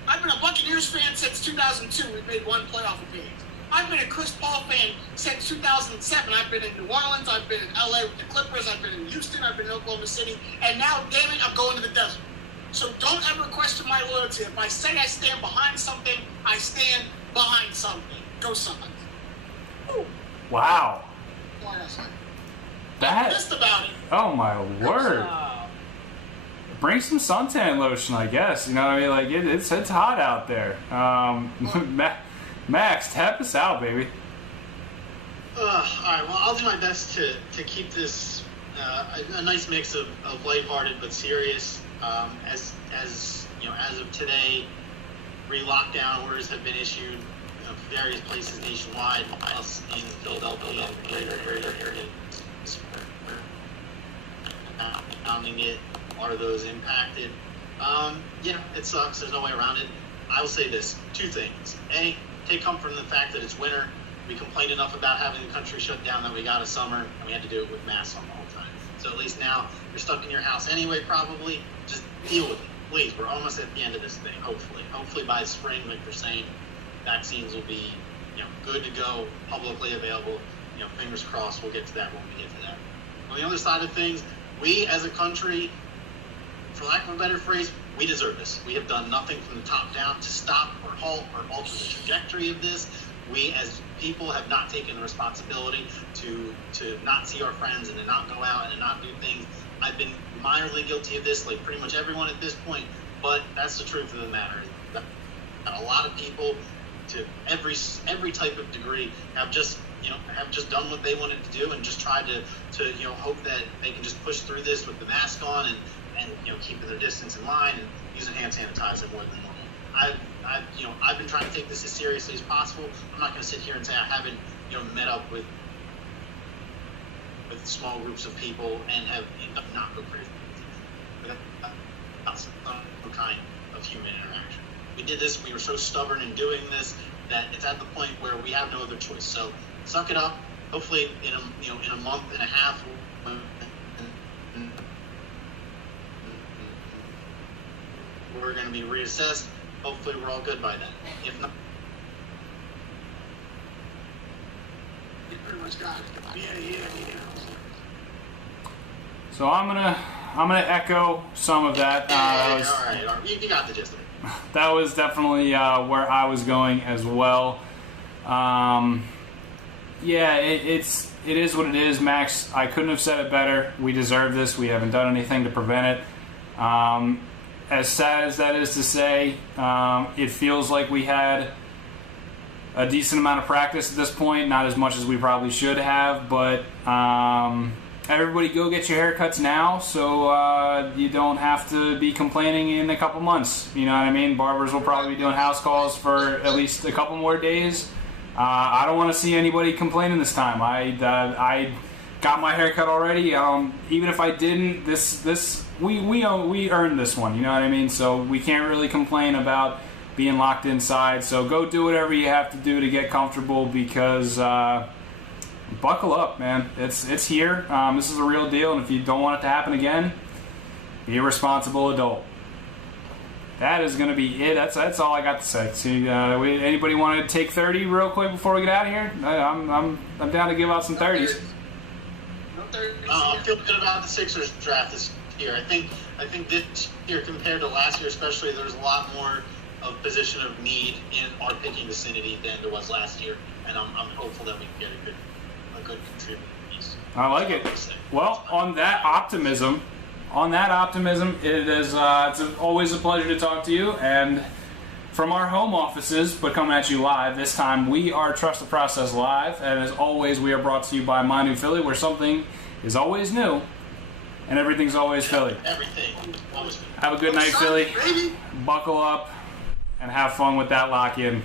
I've been a Buccaneers fan since 2002. We've made 1 playoff appearance. I've been a Chris Paul fan since 2007. I've been in New Orleans. I've been in LA with the Clippers. I've been in Houston. I've been in Oklahoma City. And now, damn it, I'm going to the desert. So don't ever question my loyalty. If I say I stand behind something, I stand behind something. Go Suns. Wow. I'm That. pissed about it. Oh my word. Bring some suntan lotion, I guess. You know what I mean? Like it's hot out there. Max, tap us out, baby. All right. Well, I'll do my best to keep this a nice mix of lighthearted but serious. As of today, re-lockdown orders have been issued various places nationwide. Us in Philadelphia and greater area pounding it. A lot of those impacted. It sucks. There's no way around it. I will say this: 2 things. A, take comfort in the fact that it's winter. We complained enough about having the country shut down that we got a summer, and we had to do it with masks on the whole time. So at least now you're stuck in your house anyway, probably. Just deal with it. Please, we're almost at the end of this thing, hopefully. Hopefully by spring, like they're saying, vaccines will be good to go, publicly available. Fingers crossed we'll get to that when we get to that. On the other side of things, we as a country, for lack of a better phrase, we deserve this. We have done nothing from the top down to stop or halt or alter the trajectory of this. We as people have not taken the responsibility to not see our friends and to not go out and to not do things. I've been minorly guilty of this, like pretty much everyone at this point, but that's the truth of the matter. That a lot of people, to every type of degree, have just done what they wanted to do and just tried to hope that they can just push through this with the mask on and keeping their distance in line and using hand sanitizer more than normal. I've been trying to take this as seriously as possible. I'm not going to sit here and say I haven't met up with small groups of people and have not go crazy. That's some kind of human interaction. We did this. We were so stubborn in doing this that it's at the point where we have no other choice. So suck it up. Hopefully, in a month and a half, we're going to be reassessed. Hopefully, we're all good by then. If not, You pretty much got it. Yeah. So I'm gonna echo some of that. all right. You got the gist of it. That was definitely where I was going as well. Yeah, it is what it is, Max. I couldn't have said it better. We deserve this. We haven't done anything to prevent it. As sad as that is to say, it feels like we had a decent amount of practice at this point. Not as much as we probably should have, but everybody go get your haircuts now so you don't have to be complaining in a couple months. You know what I mean? Barbers will probably be doing house calls for at least a couple more days. I don't want to see anybody complaining this time. I got my haircut already. Even if I didn't, we earned this one. You know what I mean? So we can't really complain about being locked inside. So go do whatever you have to do to get comfortable because buckle up, man. It's here. This is a real deal, and if you don't want it to happen again, be a responsible adult. That is going to be it. That's all I got to say. See, anybody want to take 30 real quick before we get out of here? I'm down to give out some 30s. I feel good about the Sixers draft this year. I think this year compared to last year, especially, there's a lot more of position of need in our picking vicinity than there was last year, and I'm hopeful that we can get a good contributor piece. I like it. Well, on that optimism, it is it's always a pleasure to talk to you. And from our home offices, but coming at you live, this time we are Trust the Process Live. And as always, we are brought to you by My New Philly, where something is always new and everything's always Philly. Everything. Always. Have a good night, Philly. Buckle up and have fun with that lock-in.